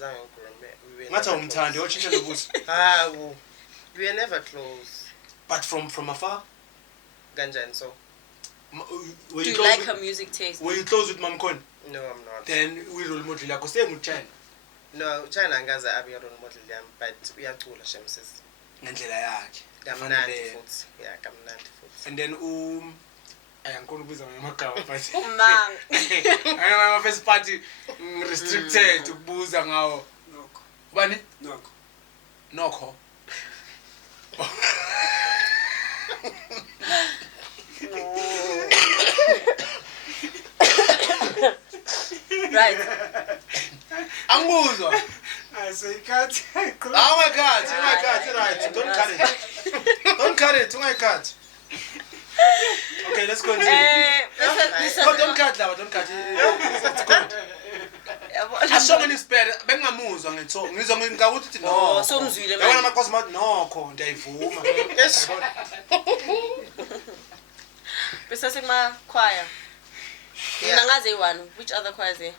Ngata umthandi, we were never close. But from afar? Ganjan, so. Do you like her music taste? Were you close with Mam Kon? No, I'm not. Then we role model yakho same China. No, China angaza abi role model yami, but uyacula Shamsis. Ngendlela yakhe. Kamnandi futhi. Yeah, kamnandi futhi. And then ayangikona ukubiza ngamagama but Mang. ayama first party restricted ukubuza ngawo. Nokho. Bani? Nokho. Nokho. Right. Angibuzwa. I say cut. Oh my God, right. Don't cut it. Don't cut it, cut. Okay, let's continue. No, don't cut that, don't cut it. Asonge nisipere bengamuzwa ngitho ngizwa ngikuthi no. Oh, so mzwile Yabona manje. amaqhaza mathi nokho ndiyayivuma. Yes. Bese sekuma choir. Mina ngaze one. Which other choirs there?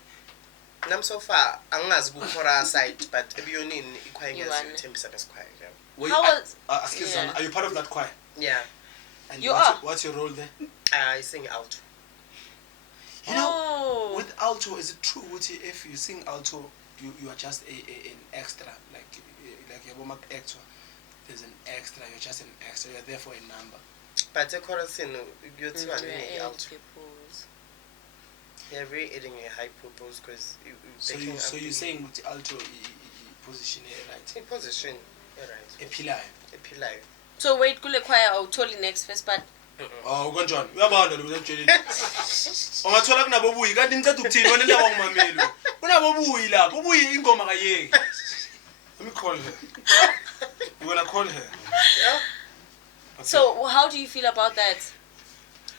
Nam so far angazi ku chorus side, but ebiyonini ikhwaya You ngiyazi won. uthembisa besikhwaya. How was- Excuse yeah. me, are you part of that choir? Yeah. And You are? what's your role there? I sing alto. You know, Oh. with alto, is it true if you sing alto, you are just an extra, like your woman actor? There's an extra. You're just an extra. You're there for a number. But the chorus in kuyothiwa Yeah, alto. peoples. They're very adding a high purpose because So you're saying with the alto position here, right? in position. Yeah, right. A pillar. A pillar. So wait, kule choir awutholi next first part. Oh, kanjani? Uyabanda lo mntshele. Ungathola kunabobuyi kanti ngicela ukuthini wena ndaba ngumameli. Kunabobuyi lapho. Ubuyi ingoma kayeki. Let me call her. You wanna call her? Yeah. Okay. So how do you feel about that?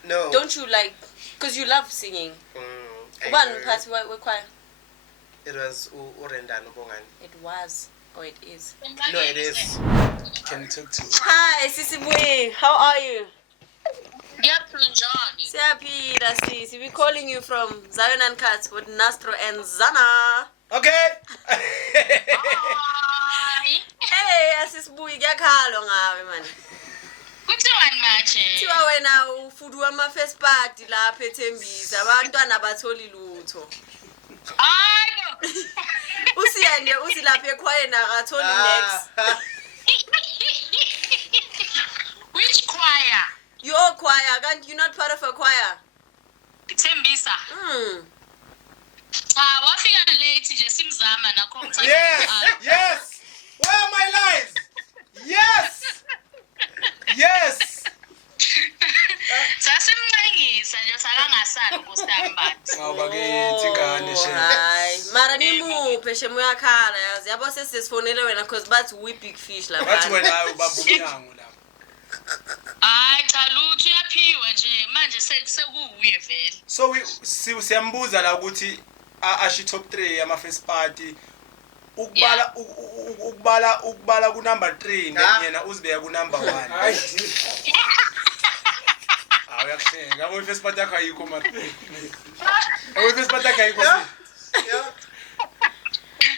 No. Don't you like, because you love singing. I Ubani know. umphathi we choir? It was Urendano Bongani. It was, or it is. No, it is. Can you talk to? Hi, Sisibwe. How are you? Ngiyaphila njani? Siyaphila sisi. We're calling you from Zion and Cats with Nastro and Zana. Okay. Hayi. Hey, asisibuyi kuyakhalwa ngawe man. Kuthiwani manje? Kuthiwa wena ufudu wama first party lapha eThembisa. Abantwana abatholi lutho. Hayi. Usiyande usilapha ekhwayeni akatholi next. Which choir? Your choir, can't you not part of a choir? Thembisa. Cha, wafika late nje simzama nakho ngithatha. Yes. Where are my lies? Yes. Sasimncengisa nje sakangasali kustambathi. Awubakithi ingane she. Hayi, mara nimuphe shemu uyakhala yazi. Yabo sesifonele wena because bathi we big fish la. Bathi wena ubamba umnyango lapha. Hayi cha lutho uyaphiwa nje manje sekuwuye vele. So siyambuza la ukuthi ashi top 3 ama first party ukubala ku number 3 ngiyena uzibeka ku number 1. Uyakuhleka yabo first party yakho ayikho manje. Yabo first party yakho ayikho. Yeah.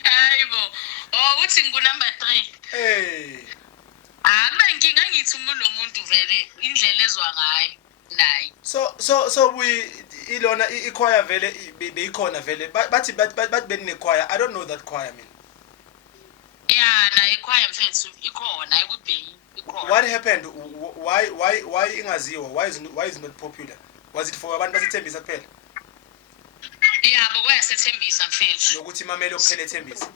Hayibo. Oh uthi ngu number 3. Hey. Akube inkinga ngithi lo muntu vele indlela ezwa ngayo nayi. So we ilona ichoir vele beyikhona vele bathi bene choir. I don't know that choir man. Yeah, na ikhwaya mfethu ikhona ayikubheyi ikhona. What happened? Why ingaziwa? Why is not popular? Was it for abantu basethembisa kuphela? Yeah, bokwayasethembisa mfethu. Nokuthi mamelo kuphela ethembisa.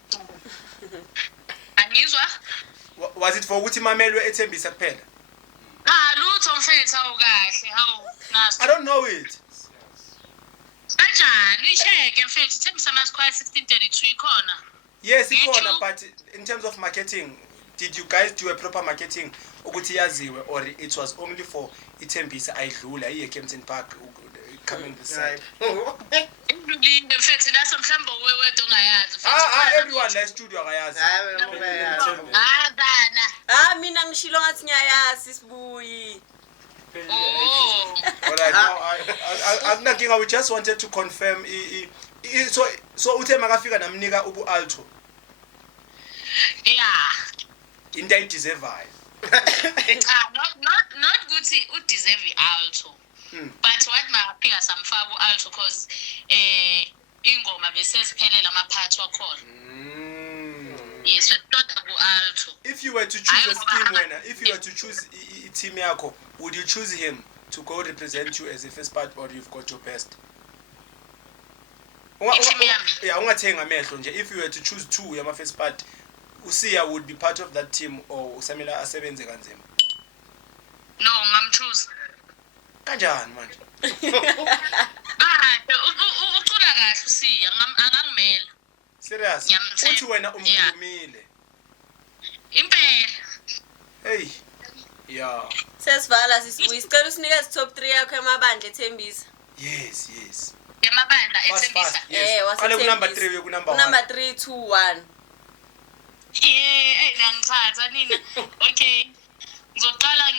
Angizwa? Was it for ukuthi mamelwe ethembisa kuphela? Lutho mfethu awukahle, hawu naso. I don't know it. Kanjani icheke mfethu thembisa masikhwaya 1632 ikhona. Yes, You ikhona too? but in terms of marketing, did you guys do a proper marketing ukuthi yaziwe or it was only for ithembisa ayidlula iye Kempton Park coming this side? Ngilinde mfethu naso mhlambe wedwa ongayazi mfethu. Everyone la studio akayazi. Bana. Mina ngishilo ngathi ngiyayazi Sisibuyi. Oh. Alright, now I we just wanted to confirm so uthe makafika namnika ubu alto Yeah. into ayideservayo. Not ukuthi udeserve alto. But what mapika samfaka alto cause ingoma bese siphelela amaphathi wakhona. Yes, alto. If you were to choose a team winner, if you were to choose team yakho, would you choose him to go represent you as a first part, or you've got your best? Yeah, ungathenga amehlo nje. If you were to choose two yama first part, Usiya would be part of that team, or Usamila asebenze kanzima? No, ngamchoose. Kanjani manje? Ucula kahle Usiya, angangimela. Serious? Uthi wena umkhulumile. Impela. Hey. Yeah. Sesivala sisicela usinikeze top 3 yakho emabandla eThembisa. Yes. Yamabandla eThembisa. Wale number 3 yoku number 1. Number 3 2 1. Ngangithatha nina. Okay. Ngizoqala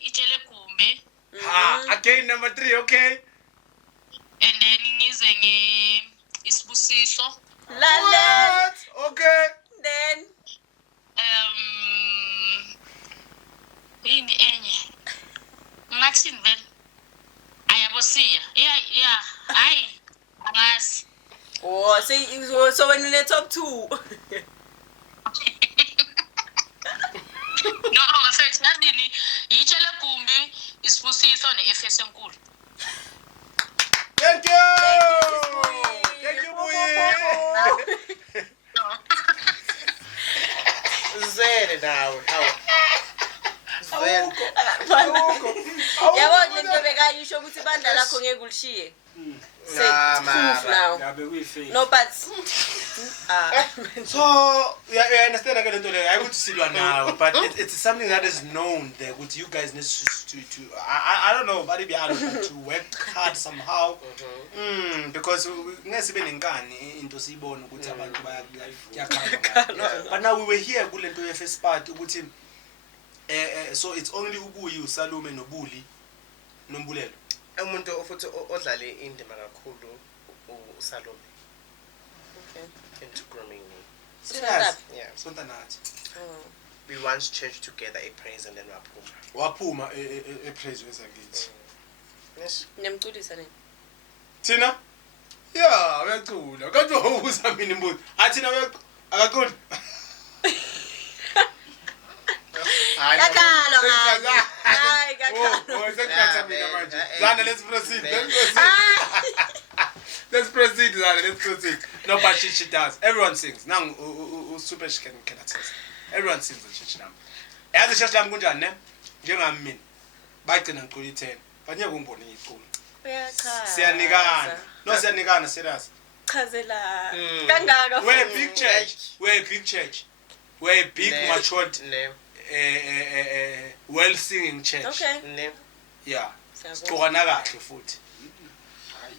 Itshele Gumbe. Again number 3, okay. And then ngize Isibusiso. What? Okay. Then yini enye ngathini vele ayabosiya yeah hayi angazi so when in top 2 no affect nani Itshele Gumbi Isibusiso neFS enkulu. Thank you Buyi. Zere now. yabo lento bekayisho ukuthi ibandla lakho ngeke ulishiye. Now. No but So you understand again lento leyo ayikuthi silwa nawe, but it's something that is known there ukuthi you guys need to I don't know but to work hard somehow. Because ngesibe nenkani into siyibona ukuthi abantu bayakhala. But now we were here kulento ye first part ukuthi so it's only ubuyi uSalume noBuli noMbulelo. Umuntu ofuthi odlale indima kakhulu uSalume. Okay. Into grooming me. Yes. Yeah. Sonta nathi. We once church together a praise and then waphuma epraise wezakithi. Yes. Nemculisa nini? Thina? Yeah, uyacula. Kanti ubuza mina imbuzo. Athina akaculi. Kakalo manje. Hayi kakalo. Oh, sekuthatha mina manje. Zana, let's proceed. Let's proceed, Zana. Let's proceed. No, but she does. Everyone sings. Now, super she can attest. Everyone sings the church now. Yazi church lami kunjani ne? Njengami mina. Bagcina ngicula 10. Banye kungibona ngicula. Uyakhala. Siyanikana. No, siyanikana serious. Chazela. Kangaka. We're a big church. We're a big church. We're a big matured well singing church. Okay. Yeah. Sigqokana kahle futhi.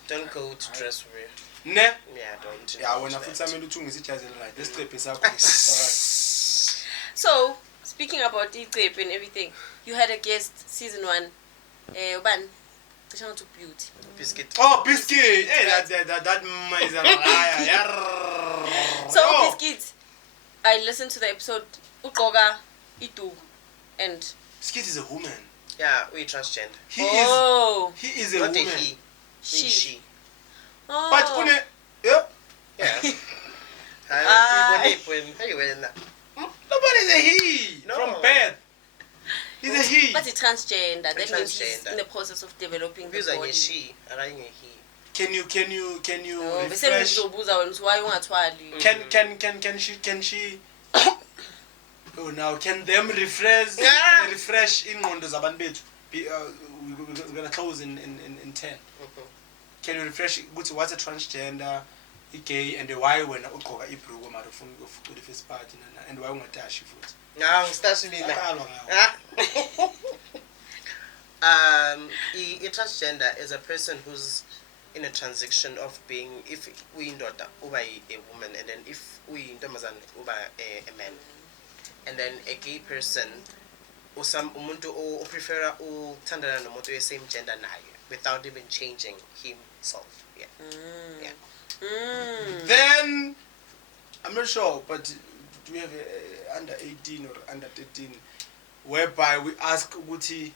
Don't go to dress weird. Ne? Yeah, don't. Yeah, wena futhi samele uthungise ijazi right. Let's step sakho. So, speaking about iqephu and everything, you had a guest season 1. Ubani? Cisha ngathi Beauty. Biscuit. Oh, Biscuit. Hey, that is a liar. So, Biscuit, I listened to the episode Uqoka Itu and Biscuit is a woman. Yeah, we transgender. He is a Not woman. a he. She. Oh. But yeah. Nobody's a he from birth. He's a he. But it's transgender. That means he's Transgender. in the process of developing the Because body. she, I he. Can you No, bese refresh? ngizobuza wena why ungathwali. Can she oh now can them refresh ingqondo zabantu bethu? We're gonna close in 10. Can you refresh what's a transgender, a gay, and why when ugqoka ibhruku mara ufuna ukufuqa first part and why ungadashi futhi? No, starts with a transgender is a person who's in a transition of being, if we not over a woman, and then if we ntombazana over a man, and then a gay person or some umuntu or prefer uthandana nomuntu we same gender naye without even changing himself. Yeah. Then I'm not sure, but do we have under 18 or under 13 whereby we ask ukuthi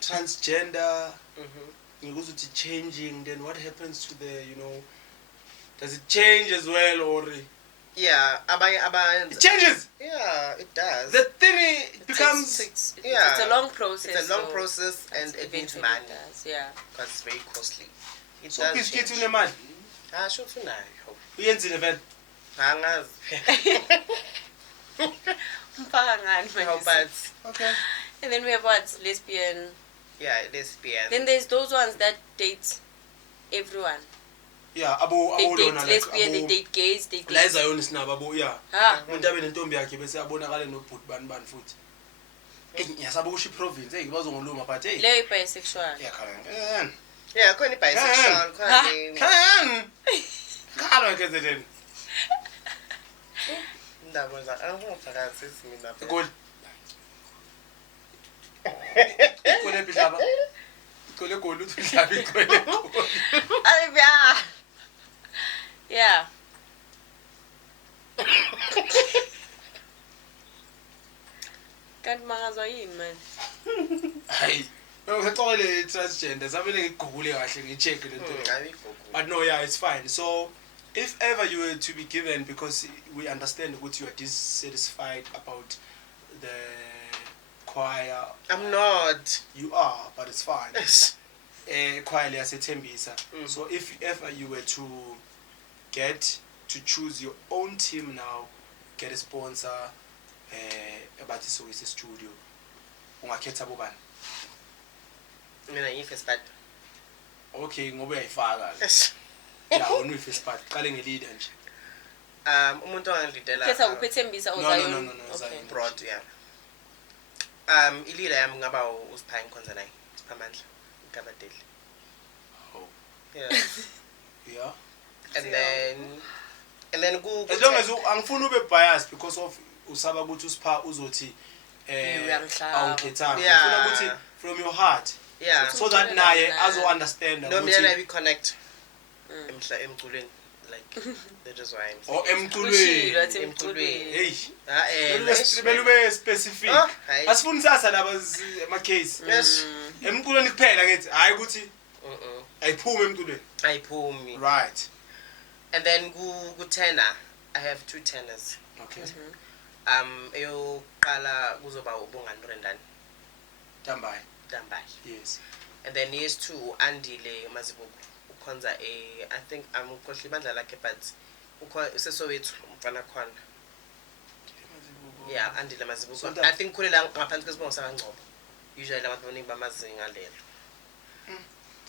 transgender because it's changing, then what happens to the, does it change as well, or Yeah, it changes? Yeah, it does. The thing becomes It's a long process. It's a long process, and it needs eventually money. does, yeah. Because it's very costly. It so does biscuit change. unemali Sure unayo. uyenzile vele Angazi. Mpaka ngani manje? No, but okay. And then we have what? Lesbian. yeah, lesbian. Then there's those ones that date everyone. Yeah, They date lesbian, they date gays, they la date... ezayona sinabo abo yeah umuntu abe nentombi yakhe bese abonakala nobhuti bani futhi ngiyasaba ukusho iprovince bazongoluma but hey Leyo bisexual. yeah khan Yeah, khona bisexual, khona khalo kezeleni indaba za angifakazi mina. igoli igoli ebihlaba igoli egoli uthi uhlaba igoli Yeah. Kanti mangazwa yini man? hayi ngisacole transgender samele ngigugule kahle ngicheck lento but no yeah it's fine. So if ever you were to be given, because we understand that you are dissatisfied about the choir, I'm not. you are, but it's fine. Choir liyasethembisa. So if ever you were to get to choose your own team now, get a sponsor, about this is a studio, ungakhetha bobani? Mina ngifirst part. Okay, ngoba uyayifaka. Yeah, wona uyifirst part. Qale nge-leader nje. Umuntu ongangilidela. Khetha kuphi Thembisa or Zion? No, Okay. Zion. Broad, yeah. Ilila yami ngaba uSiphayi Nkonzanayi, Siphamandla, Nkabadeli. Oh. Yeah. Yeah. And then As long as angifuni ube biased because of usaba ukuthi usipha uzothi awukhethanga. Yeah. Ngifuna ukuthi from your heart. yeah. So that naye azo understand No, mina ukuthi we connect. Emculweni, like that is why I'm saying. or emculweni. Emculweni. Hey. Yes. Belube specific. Oh, hayi. Asifuni sasa laba ama case. Yes. Emculweni kuphela ngithi hayi ukuthi ayiphume emculweni. Ayiphumi. Right. And then tenor, I have 2 tenors. Okay. Eyoqala kuzoba uBongani Brendani Tambayi. Dambayi. Yes. And then years 2 Andile Mazibuko ukhonza I think ukhohle ibandla lakhe but usesowethu umfana khona. Yeah, Andile Mazibuko. So I think khulela ngaphansi kwesibongo sakaNgcobo. Usually abantu abaningi bamazinga lelo.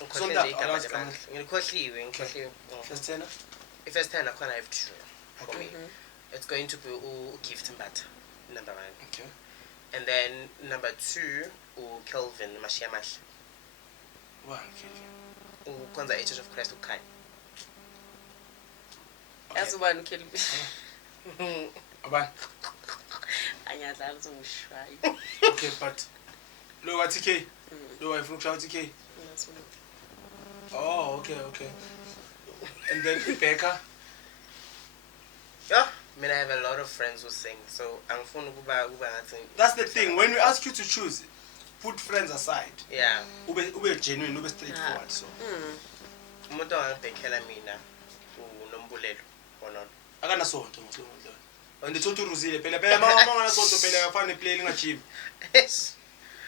Ngikhohle nje igama lebandla. Ngikhohliwe. First tenor. First tenor khona I have 2 for Okay. me. It's going to be Gift Mbatha, number 1. Okay. And then number 2, Kelvin Mashiamash. One. Okay. Ukhonza Church of Christ uKhanya. As one kill me. Abani? Anyadlala uzongishaya. Okay, but lo wa TK. Lo wa ifuna ukushaya TK. Oh, okay. And then Becca. Yeah, I mean I have a lot of friends who sing, so angifuni kuba ngathi. That's the thing. When we ask you to choose, put friends aside. Yeah. Ube genuine, ube straightforward. So. Umuntu ongangibhekela mina uNombulelo wona. Akana sonto ngicela. And thothi uruzile phela mama ngana sonto phela afane play lingajimi. Yes.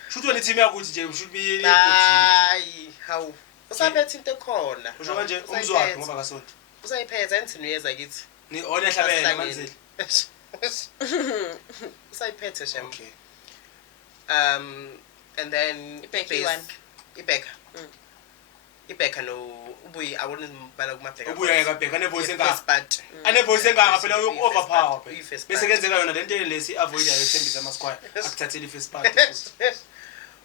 Should wena team yakho uthi nje should be Hayi, how? Usaphethe into khona. usho kanje umzwakhe ngoba kasonto. Usayiphethe anithini uyeza kithi. Ni ona ehlabene manzili. Usayiphethe shem. Okay. And then Ibeka no ubuyi I wouldn't bala kumabheka. Ubuya ngabheka ne voice engaka. But Ane voice engaka phela uyoku overpower. Bese Bese kenzeka yona lento lesi avoid ayo Thembisa amaSquire akuthathele first part.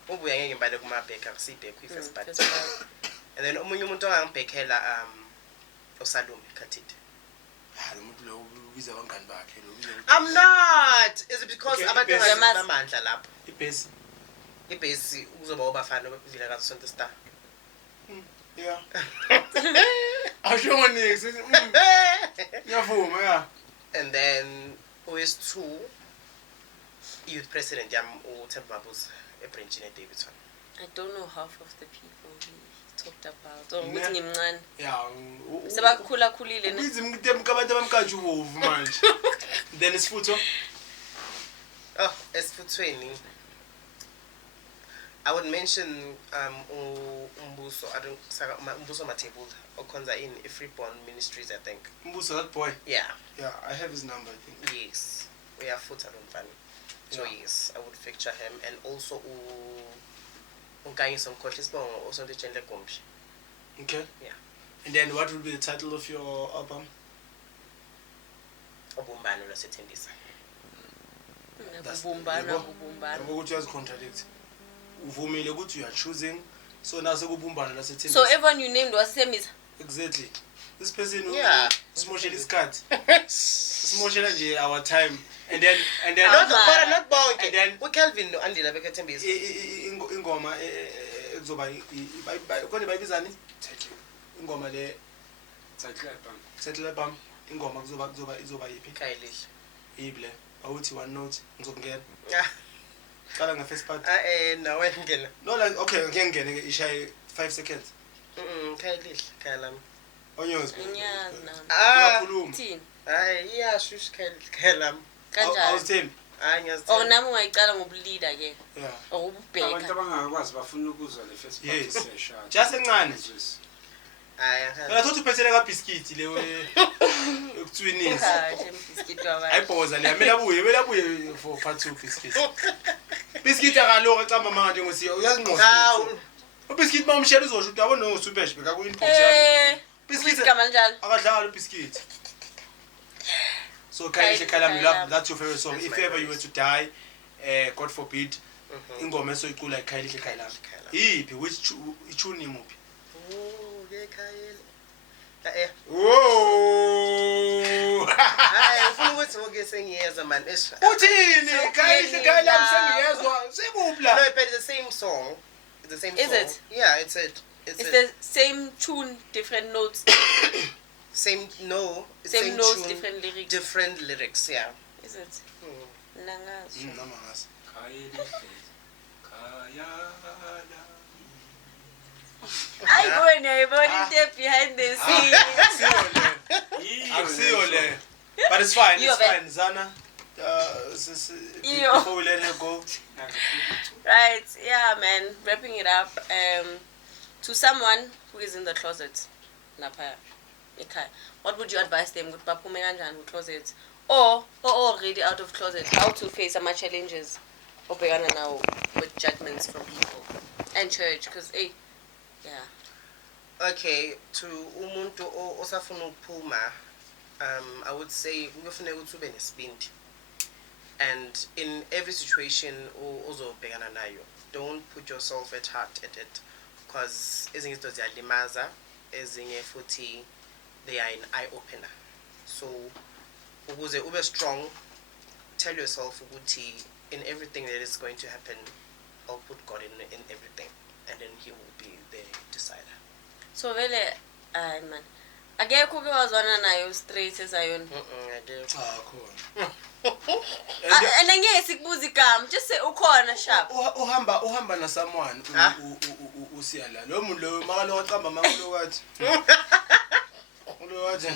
Ubuya ngeke ngibale kumabheka kusibheka first part. And then omunye umuntu ongangibhekela uSalume Khathide. Lo muntu lo ubiza abangani bakhe lo ubiza. I'm not. Is it because Okay, abantu abamandla lapho? Ibase. Ibase kuzoba obafana bevila ka Sonto Star. Yeah. Asho nix. Ngiyavuma yeah. And then OS2 youth president yam uThemba Mabuza ebranchini eDaveyton. I don't know half of the people he talked about. Or Ne- ukuthi ngimncane. Yeah. Sebakhula khulile ne. Ubizi abantu abamkajubomvu manje. Then isifutho. Oh, esifuthweni. I would mention Umbuso, I don't Umbuso Matebula okhonza in Freeborn Ministries, I think. Mbuso, that boy. Yeah. Yeah, I have his number, I think. Yes. We have foot on funny. So Yeah. yes, I would feature him and also Unganyi Somkhohlisibongo also the Chendle Gomshi. Okay. Yeah. And then what would be the title of your album? Obumbano lwaseThembisa. Bubumbana. Ukuthi uyazicontradict. Uvumile ukuthi you are choosing. So now sekubumbana laseThembisa. So everyone you named was Thembisa. Exactly. This person Yeah. Smoshel is cut. Smoshel nje our time. And then Not bonke. And then uKelvin no Andile bekeThembisa. ingoma ekuzoba konke bayibizani? Ingoma le Settle album. Ingoma izoba yipi? Khayelihle. Ible. Awuthi one note ngizokungena. Ah, Qala nga first part. no wena ngena. No, like okay, ngiyengene ke ishaye 5 seconds. Khayelihle khalam. Onyozi. Ngiyazi nami. Uyakhuluma. Thini? Hayi iyashush khalam. Awuzi Kanjani? Thembi. Hayi ngiyazi. Oh nami ungayicala ngobulida ke. Yeah. abantu Ukubheka. abangakwazi bafuna ukuzwa le first part Yes. session. Just encane. Hayi Mina thothi uphethele ka biscuit lewe ekutswinisa. Kahle biscuit wabantu. Ayibhoza le yamela buye for part 2 biscuit. Biscuit akaloka ecamba manga nje ngosiyo uyazinqosa. Hawu. Ubiscuit mawumshela uzosho ukuthi yabona usuphesh beka ku inbox yakho. Biscuit Igama linjalo. akadlala ubiscuit. So Khayelihle Khalam, love, that's your favorite song. If ever you were to die, God forbid, ingoma esoyicula iKhayelihle Khalam. Yiphi which tune imuphi? Oh, ngekhayeli. Whoa! Hayi ufuna ukuthi ngoke sengiyeza man. Uthini? Khayelihle Khalam sengiyezwa sekuphi la? No, but it's the same song. It's the same Is song. it? Yeah, it's it. It's the same tune, different notes. Same Same notes, tune, different lyrics. different lyrics, yeah. Is it? Hmm. Nangazi. Noma ngasi. Hayi wena uyayibona into behind the scene. Akusiyo le. But it's fine, Iyo it's vele. fine. Zana, Iyo. before we let her go. Right, yeah, man. Wrapping it up. To someone who is in the closet, lapha ekhaya, what would you advise them? Ukuthi baphume kanjani closet, or already out of closet, how to face some challenges obhekana nawo with judgments from people and church? Because yeah. Okay, to umuntu osafuna ukuphuma, I would say kuyofuneka ukuthi ube nesibindi. And in every situation ozobhekana nayo, don't put yourself at heart at it, because ezinye izinto ziyalimaza, ezinye futhi they are an eye opener. So ukuze ube strong, tell yourself ukuthi in everything that is going to happen, I'll put God in everything, and then He will be the decider. So vele, man, akekho ke wazwana nayo straight ezayona. Cha khona. And angeke sikubuza igama, just say ukhona sharp. Uhamba na someone usiya la. Lo muntu lo makalo waqamba makulo wathi. Ulo wathi.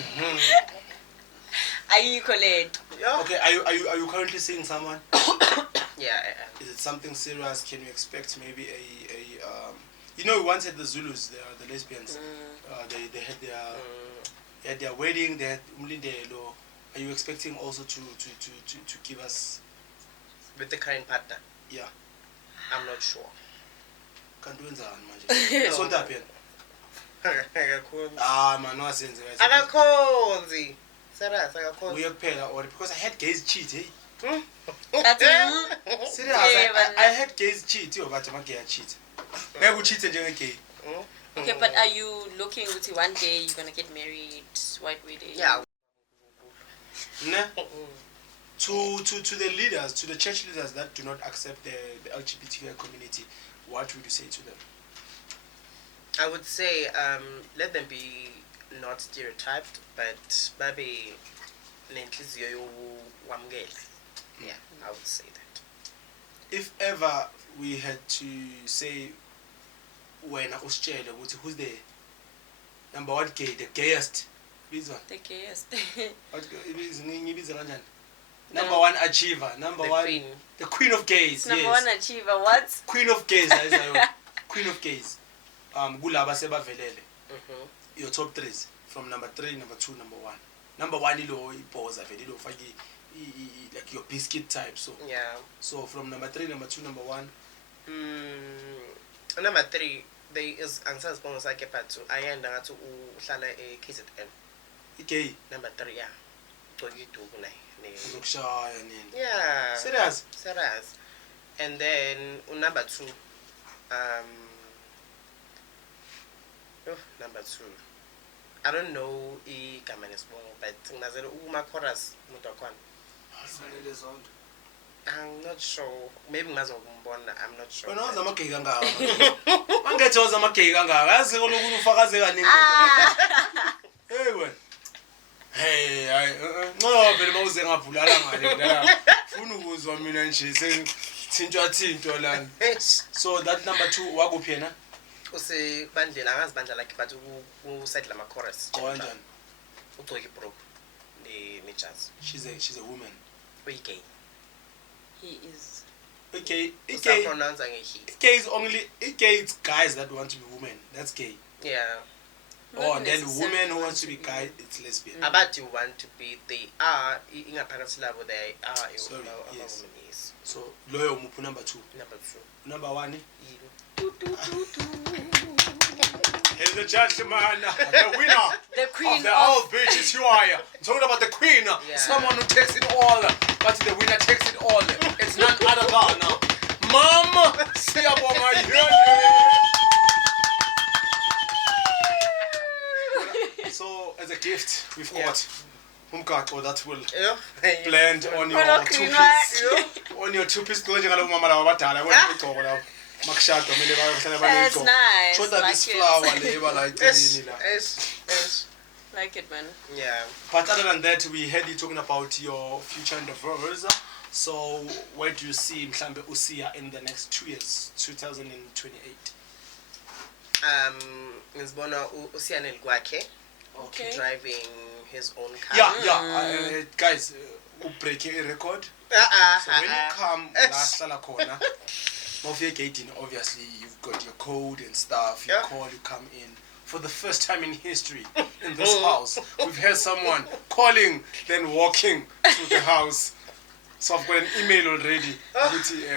Ayikho lento. Okay, are you currently seeing someone? Yeah, I am. Is it something serious? Can you expect maybe a you know, we once had the Zulus, the lesbians. They had their wedding, they had umlindelo. Are you expecting also to give us With the current partner, yeah? I'm not sure. Kanti wenzani manje? Sonta phela. Man, wasenze guys. Akakhonzi. Serious, akakhonzi. Uye kuphela or because I had gays cheat, hey. That's Serious, I had gays cheat, yo but ama gay cheat. Ngeke ucheat njenge-gay. okay, but are you looking to one day you're gonna get married, white wedding? Yeah. Ne? To the leaders, to the church leaders that do not accept the LGBTQI community, what would you say to them? I would say let them be not stereotyped, but maybe nenhliziyo yokwamukela. Yeah, I would say that. if ever we had to say wena usitshele ukuthi who's the number one gay, the gayest, bizwa The gayest. ngibiza kanjani, number one achiever, number one queen. the queen of gays, Number yes, one achiever. What? queen of gays ayizayo queen of gays, kulaba sebavelele, your top 3s from number 3, number 2, number 1. Number 1 ilo ipoza vele ilo faki like your biscuit type, so Yeah. so from number 3, number 2, number 1. Number 3, there is angisazi bongo sakhe but ayenda ngathi uhlala KZN. Gay Number 3, yeah. Ugcoka iduku naye. uzokushaya nini, Yeah. serious. Serious. And then number 2, number 2. I don't know igama lesibongo but ngazela uma chorus umuntu wakhona. Fanele zonke. I'm not sure. Maybe ngazokumbona. I'm not sure. Wena waza amagay kangaka mangethe waza amagay kangaka yazi lokhu ufakaze kaningi. Hey wena, hey hayi no vele mawuze ngavulala ngale la ufuna ukuzwa mina nje sengithintwa lana. So that number 2 wakuphi yena? Usebandlela angazi bandla lakhe but uside lama chorus. Kanjani? Ugcoka ibrook ne jazz. She's a woman. Uyigay. He is. Okay, Pronounce he. gay is only it's guys that want to be women. That's gay. Yeah. Oh, Not and then necessarily women who want want to to be be. guy, it's lesbian. About you want to be, they are ingaphakathi labo they are Sorry, yes. women is So loyo muphu number 2. number 2. Number 1. Yini? Here's the gentleman, the winner The queen of the old bitches you are. I'm talking about the queen. Yeah. Someone who takes it all, but the winner takes it all. It's none other than Mom Siyabonga Yele. So as a gift, we've got umgaqo that will blend on your Hello, two-piece. Greenway. On your two-piece clothing ngalo mama laba abadala wena ugqoko lawo. Makushado kumele bayohlala That's banegqoko. nice. Shoda Like this it. flower le bala icelini la. Yes. Like it, man. Yeah. But other than that, we heard you talking about your future endeavors. So where do you see mhlambe usiya in the next 2 years, 2028? Ngizibona uSiyaneli kwakhe Okay. driving his own car. Yeah. Guys, breaking a record. So when you come last khona, mawufika gating, obviously you've got your code and stuff. You Yeah. call, you come in. For the first time in history in this house, we've heard someone calling, then walking to the house. So I've got an email already.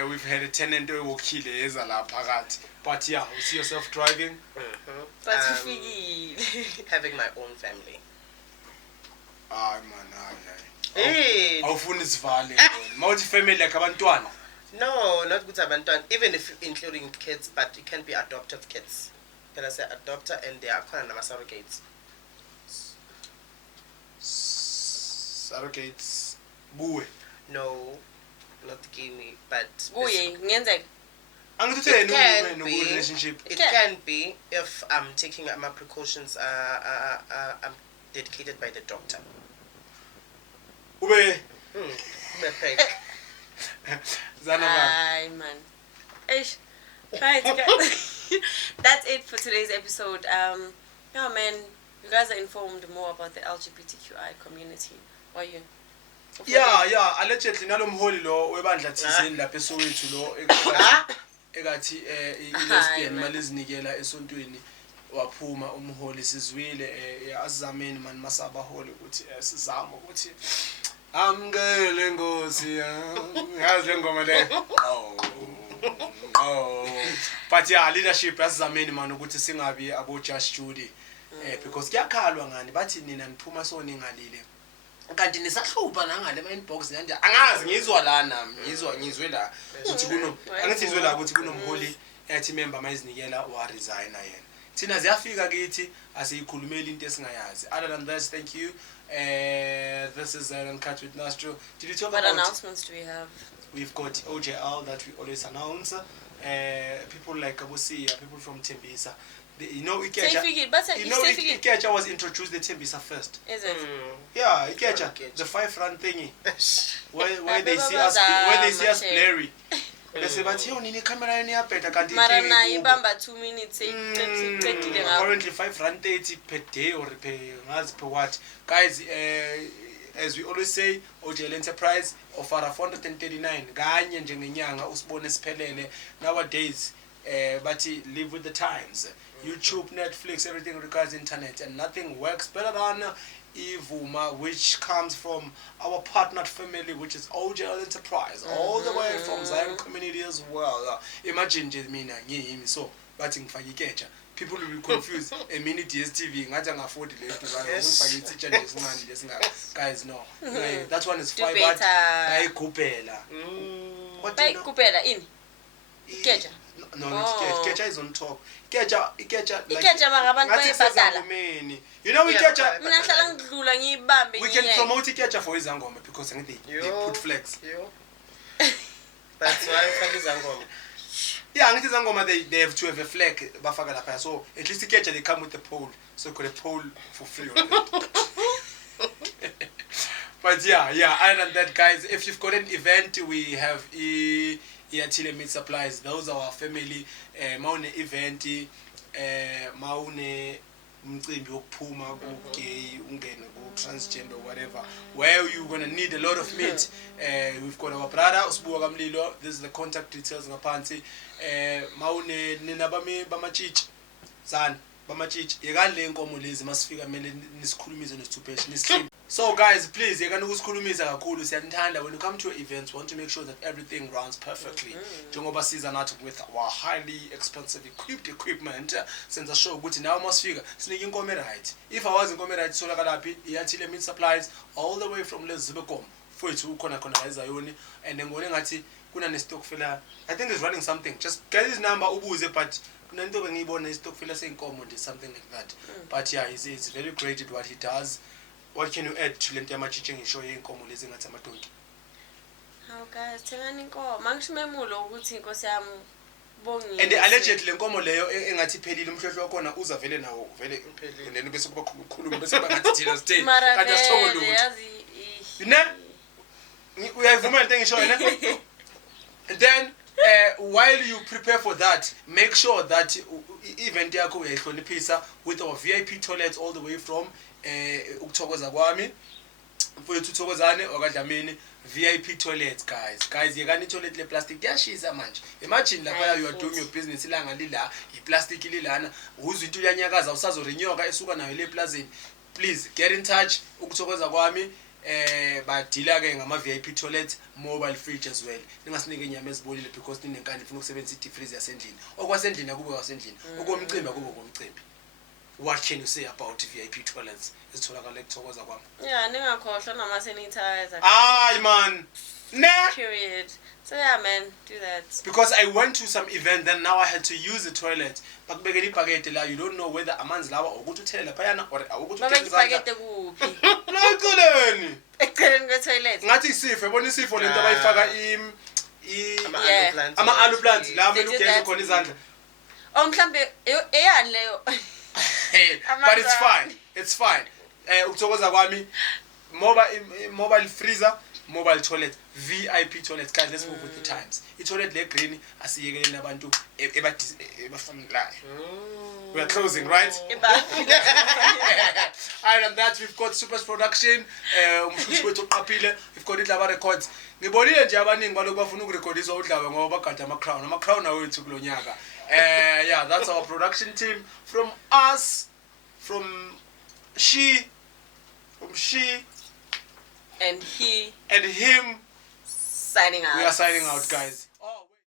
We've had a tenant who walkile eza la phakathi. But yeah, you see yourself driving. But ufiki. Having my own family. Hayi man, hayi. Hey. Awufuni isivale. Mawuthi family like abantwana. No, not good abantwana. Even if including kids, but it can be adoptive kids. Can I say adopter and they are kind of surrogates. Surrogates. Buwe. No, not Guinea, but Uye, ngenzeka. Angithi It can no be. relationship. It Okay. can be if I'm taking my precautions. I'm dedicated by the doctor. Ube Zana man. Aye, man. Ish. Right, guys. That's it for today's episode. Yeah, man. You guys are informed more about the LGBTQI community. Why you? Yeah, allegedly nalomholi lo webandla thizeni lapha eSoweto lo ekathi lesbian malizinikela esontweni waphuma umholi sizwile asizameni man masaba holi ukuthi sizama ukuthi amkele Nkosi yazi lengoma le but yeah, leadership asizameni man ukuthi singabi abo Judge Judy because kuyakhalwa ngani bathi nina niphuma soningalile kanti nisahlupa nangale ma inbox nje angazi ngizwa lana ngizwe la ukuthi angithi ngizwe la ukuthi kunomholi ethi member mayizinikela wa resign yena thina ziyafika kithi asiyikhulumeli into esingayazi. Other than that, thank you. This is Uncut with Nastro. Did you talk What about announcements do we have? We've got OJL that we always announce. People like Abusia, people from Tembisa. Ikeja was introduced the Tembisa first. Is it? Yeah, Ikeja, the 5 run thingy. Where they see us blurry. bese bathi yo nini camera yeni iyabheda kanti mara inkinga nayo ikubo. ibamba 2 minutes icedile ngawo. Currently R5.30 per day or per what. Guys, as we always say, OJL Enterprise offer 439 kanye nje ngenyanga usibone siphelele. Nowadays but live with the times. YouTube, Netflix, everything requires internet, and nothing works better than Ivuma, which comes from our partnered family, which is OJL Enterprise, all the way from Zion community as well. Imagine just mina ngiyimi so bathi ngifake ikeja. People will be confused. A mini DSTV ngathi angafodi le ngifake itsitsha nje sincane lesingaka. Guys, no. That one is fiber. Bayigubhela. What do you know? Bayigubhela ini? Ikeja. No, not Ikeja. Ikeja is on top. Ikeja Ikeja mara abantu bayibhadala. You know Ikeja. Mina hlala ngidlula ngiyibambe We can promote Ikeja for izangoma because I think they put flags. That's why ufaka izangoma. Yeah, ngithi izangoma they have to have a flag bafaka lapha. So at least Ikeja they come with the pole. So you got a pole for free on it. But yeah, other than that, guys, if you've got an event, we have Iyatile Meat Supplies. Those are our family. Maune event, maune umcimbi wokuphuma ku-gay, ungene ku-transgender, whatever, where you're gonna need a lot of meat. We've got our brother Usibuka Kamlilo. This is the contact details ngaphansi. Maune ninabami bamatshitshi zani bamatshitshi yekani le nkomo lezi masifika mele nisikhulumise nesithupheshi nisihliphe. So guys, please, yekani ukusikhulumisa kakhulu siyanithanda. When you come to events, we want to make sure that everything runs perfectly. Njengoba siza nathi with our highly expensive equipment, senza sure ukuthi nawe masifika sinike inkomo right. If I was inkomo right solakala laphi Iyatile Meat Supplies all the way from Lezibecom fethu ukhona khona la eZayoni, and ngone ngathi kuna nestokfela. I think it's running something. Just get his number ubuze, but kunento bengiyibona istokfela senkomo nje something like that. But yeah, he's very great at what he does. What can you add to lento yamatshitshi ngisho yenkomo lezi ngathi amadonki? How guys, thengani inkomo. Mangishimemulo ukuthi inkosi yami bongile. And allegedly lenkomo leyo engathi phelile umhlohlo wakhona uza vele nawo vele uphelile. Then bese kuba khulukhulu bese bangathi thina stay. Kanti asithongo lutho. Ne? Uyayivuma into engisho yena? And then while you prepare for that, make sure that event yakho uyayihloniphisa with our VIP toilets all the way from ukuthokoza kwami mfowethu uthokozane wakadlamini. VIP toilets, guys yekani toilet le plastic yashisa manje. Imagine lapha you are doing your business ilanga lila iplastic lilana uzwe into yanyakaza usazorenyoka esuka nayo le plazini. Please get in touch ukuthokoza kwami. Badila ke ngama VIP toilet, mobile fridge as well. Ningasinike inyama ezibolile because ninenkani ifuna ukusebenzisa i-deep freeze yasendlini. Okwasendlini akube wasendlini. Okomcimbi akube komcimbi. What can you say about VIP toilets? Ezitholakala ekuthokoza kwami. Yeah, ningakhohlwa nama sanitizer. Ay man. Ne? Period. So yeah man, do that. Because I went to some event, then now I had to use the toilet. Bakubekela ibhakede la, you don't know whether amanzi lawa ukuthi uthele laphayana or ukuthi uthele izandla. Babekibhakede kuphi? La eceleni. Eceleni kwe-toilet. Ngathi isifo, yabona isifo lento abayifaka ama-alu plants la mele ugeze khona izandla. Oh mhlambe eyani leyo. But it's fine. Ukuthokoza kwami mobile freezer, mobile toilet, VIP toilet. Guys, let's move with the times. I-toilet le green asiyekeleni abantu ebafanelayo. We are closing, right? And that we've got Supers Production, umshushi wethu oqaphile, we've got iDlaba Records. Ngibonile nje abaningi baloku bafuna ukurekhodiswa uDlaba ngoba bagada ama-crown awethu kulonyaka. Yeah, that's our production team. From us, from she, and he, and him, signing out. we are signing out, guys.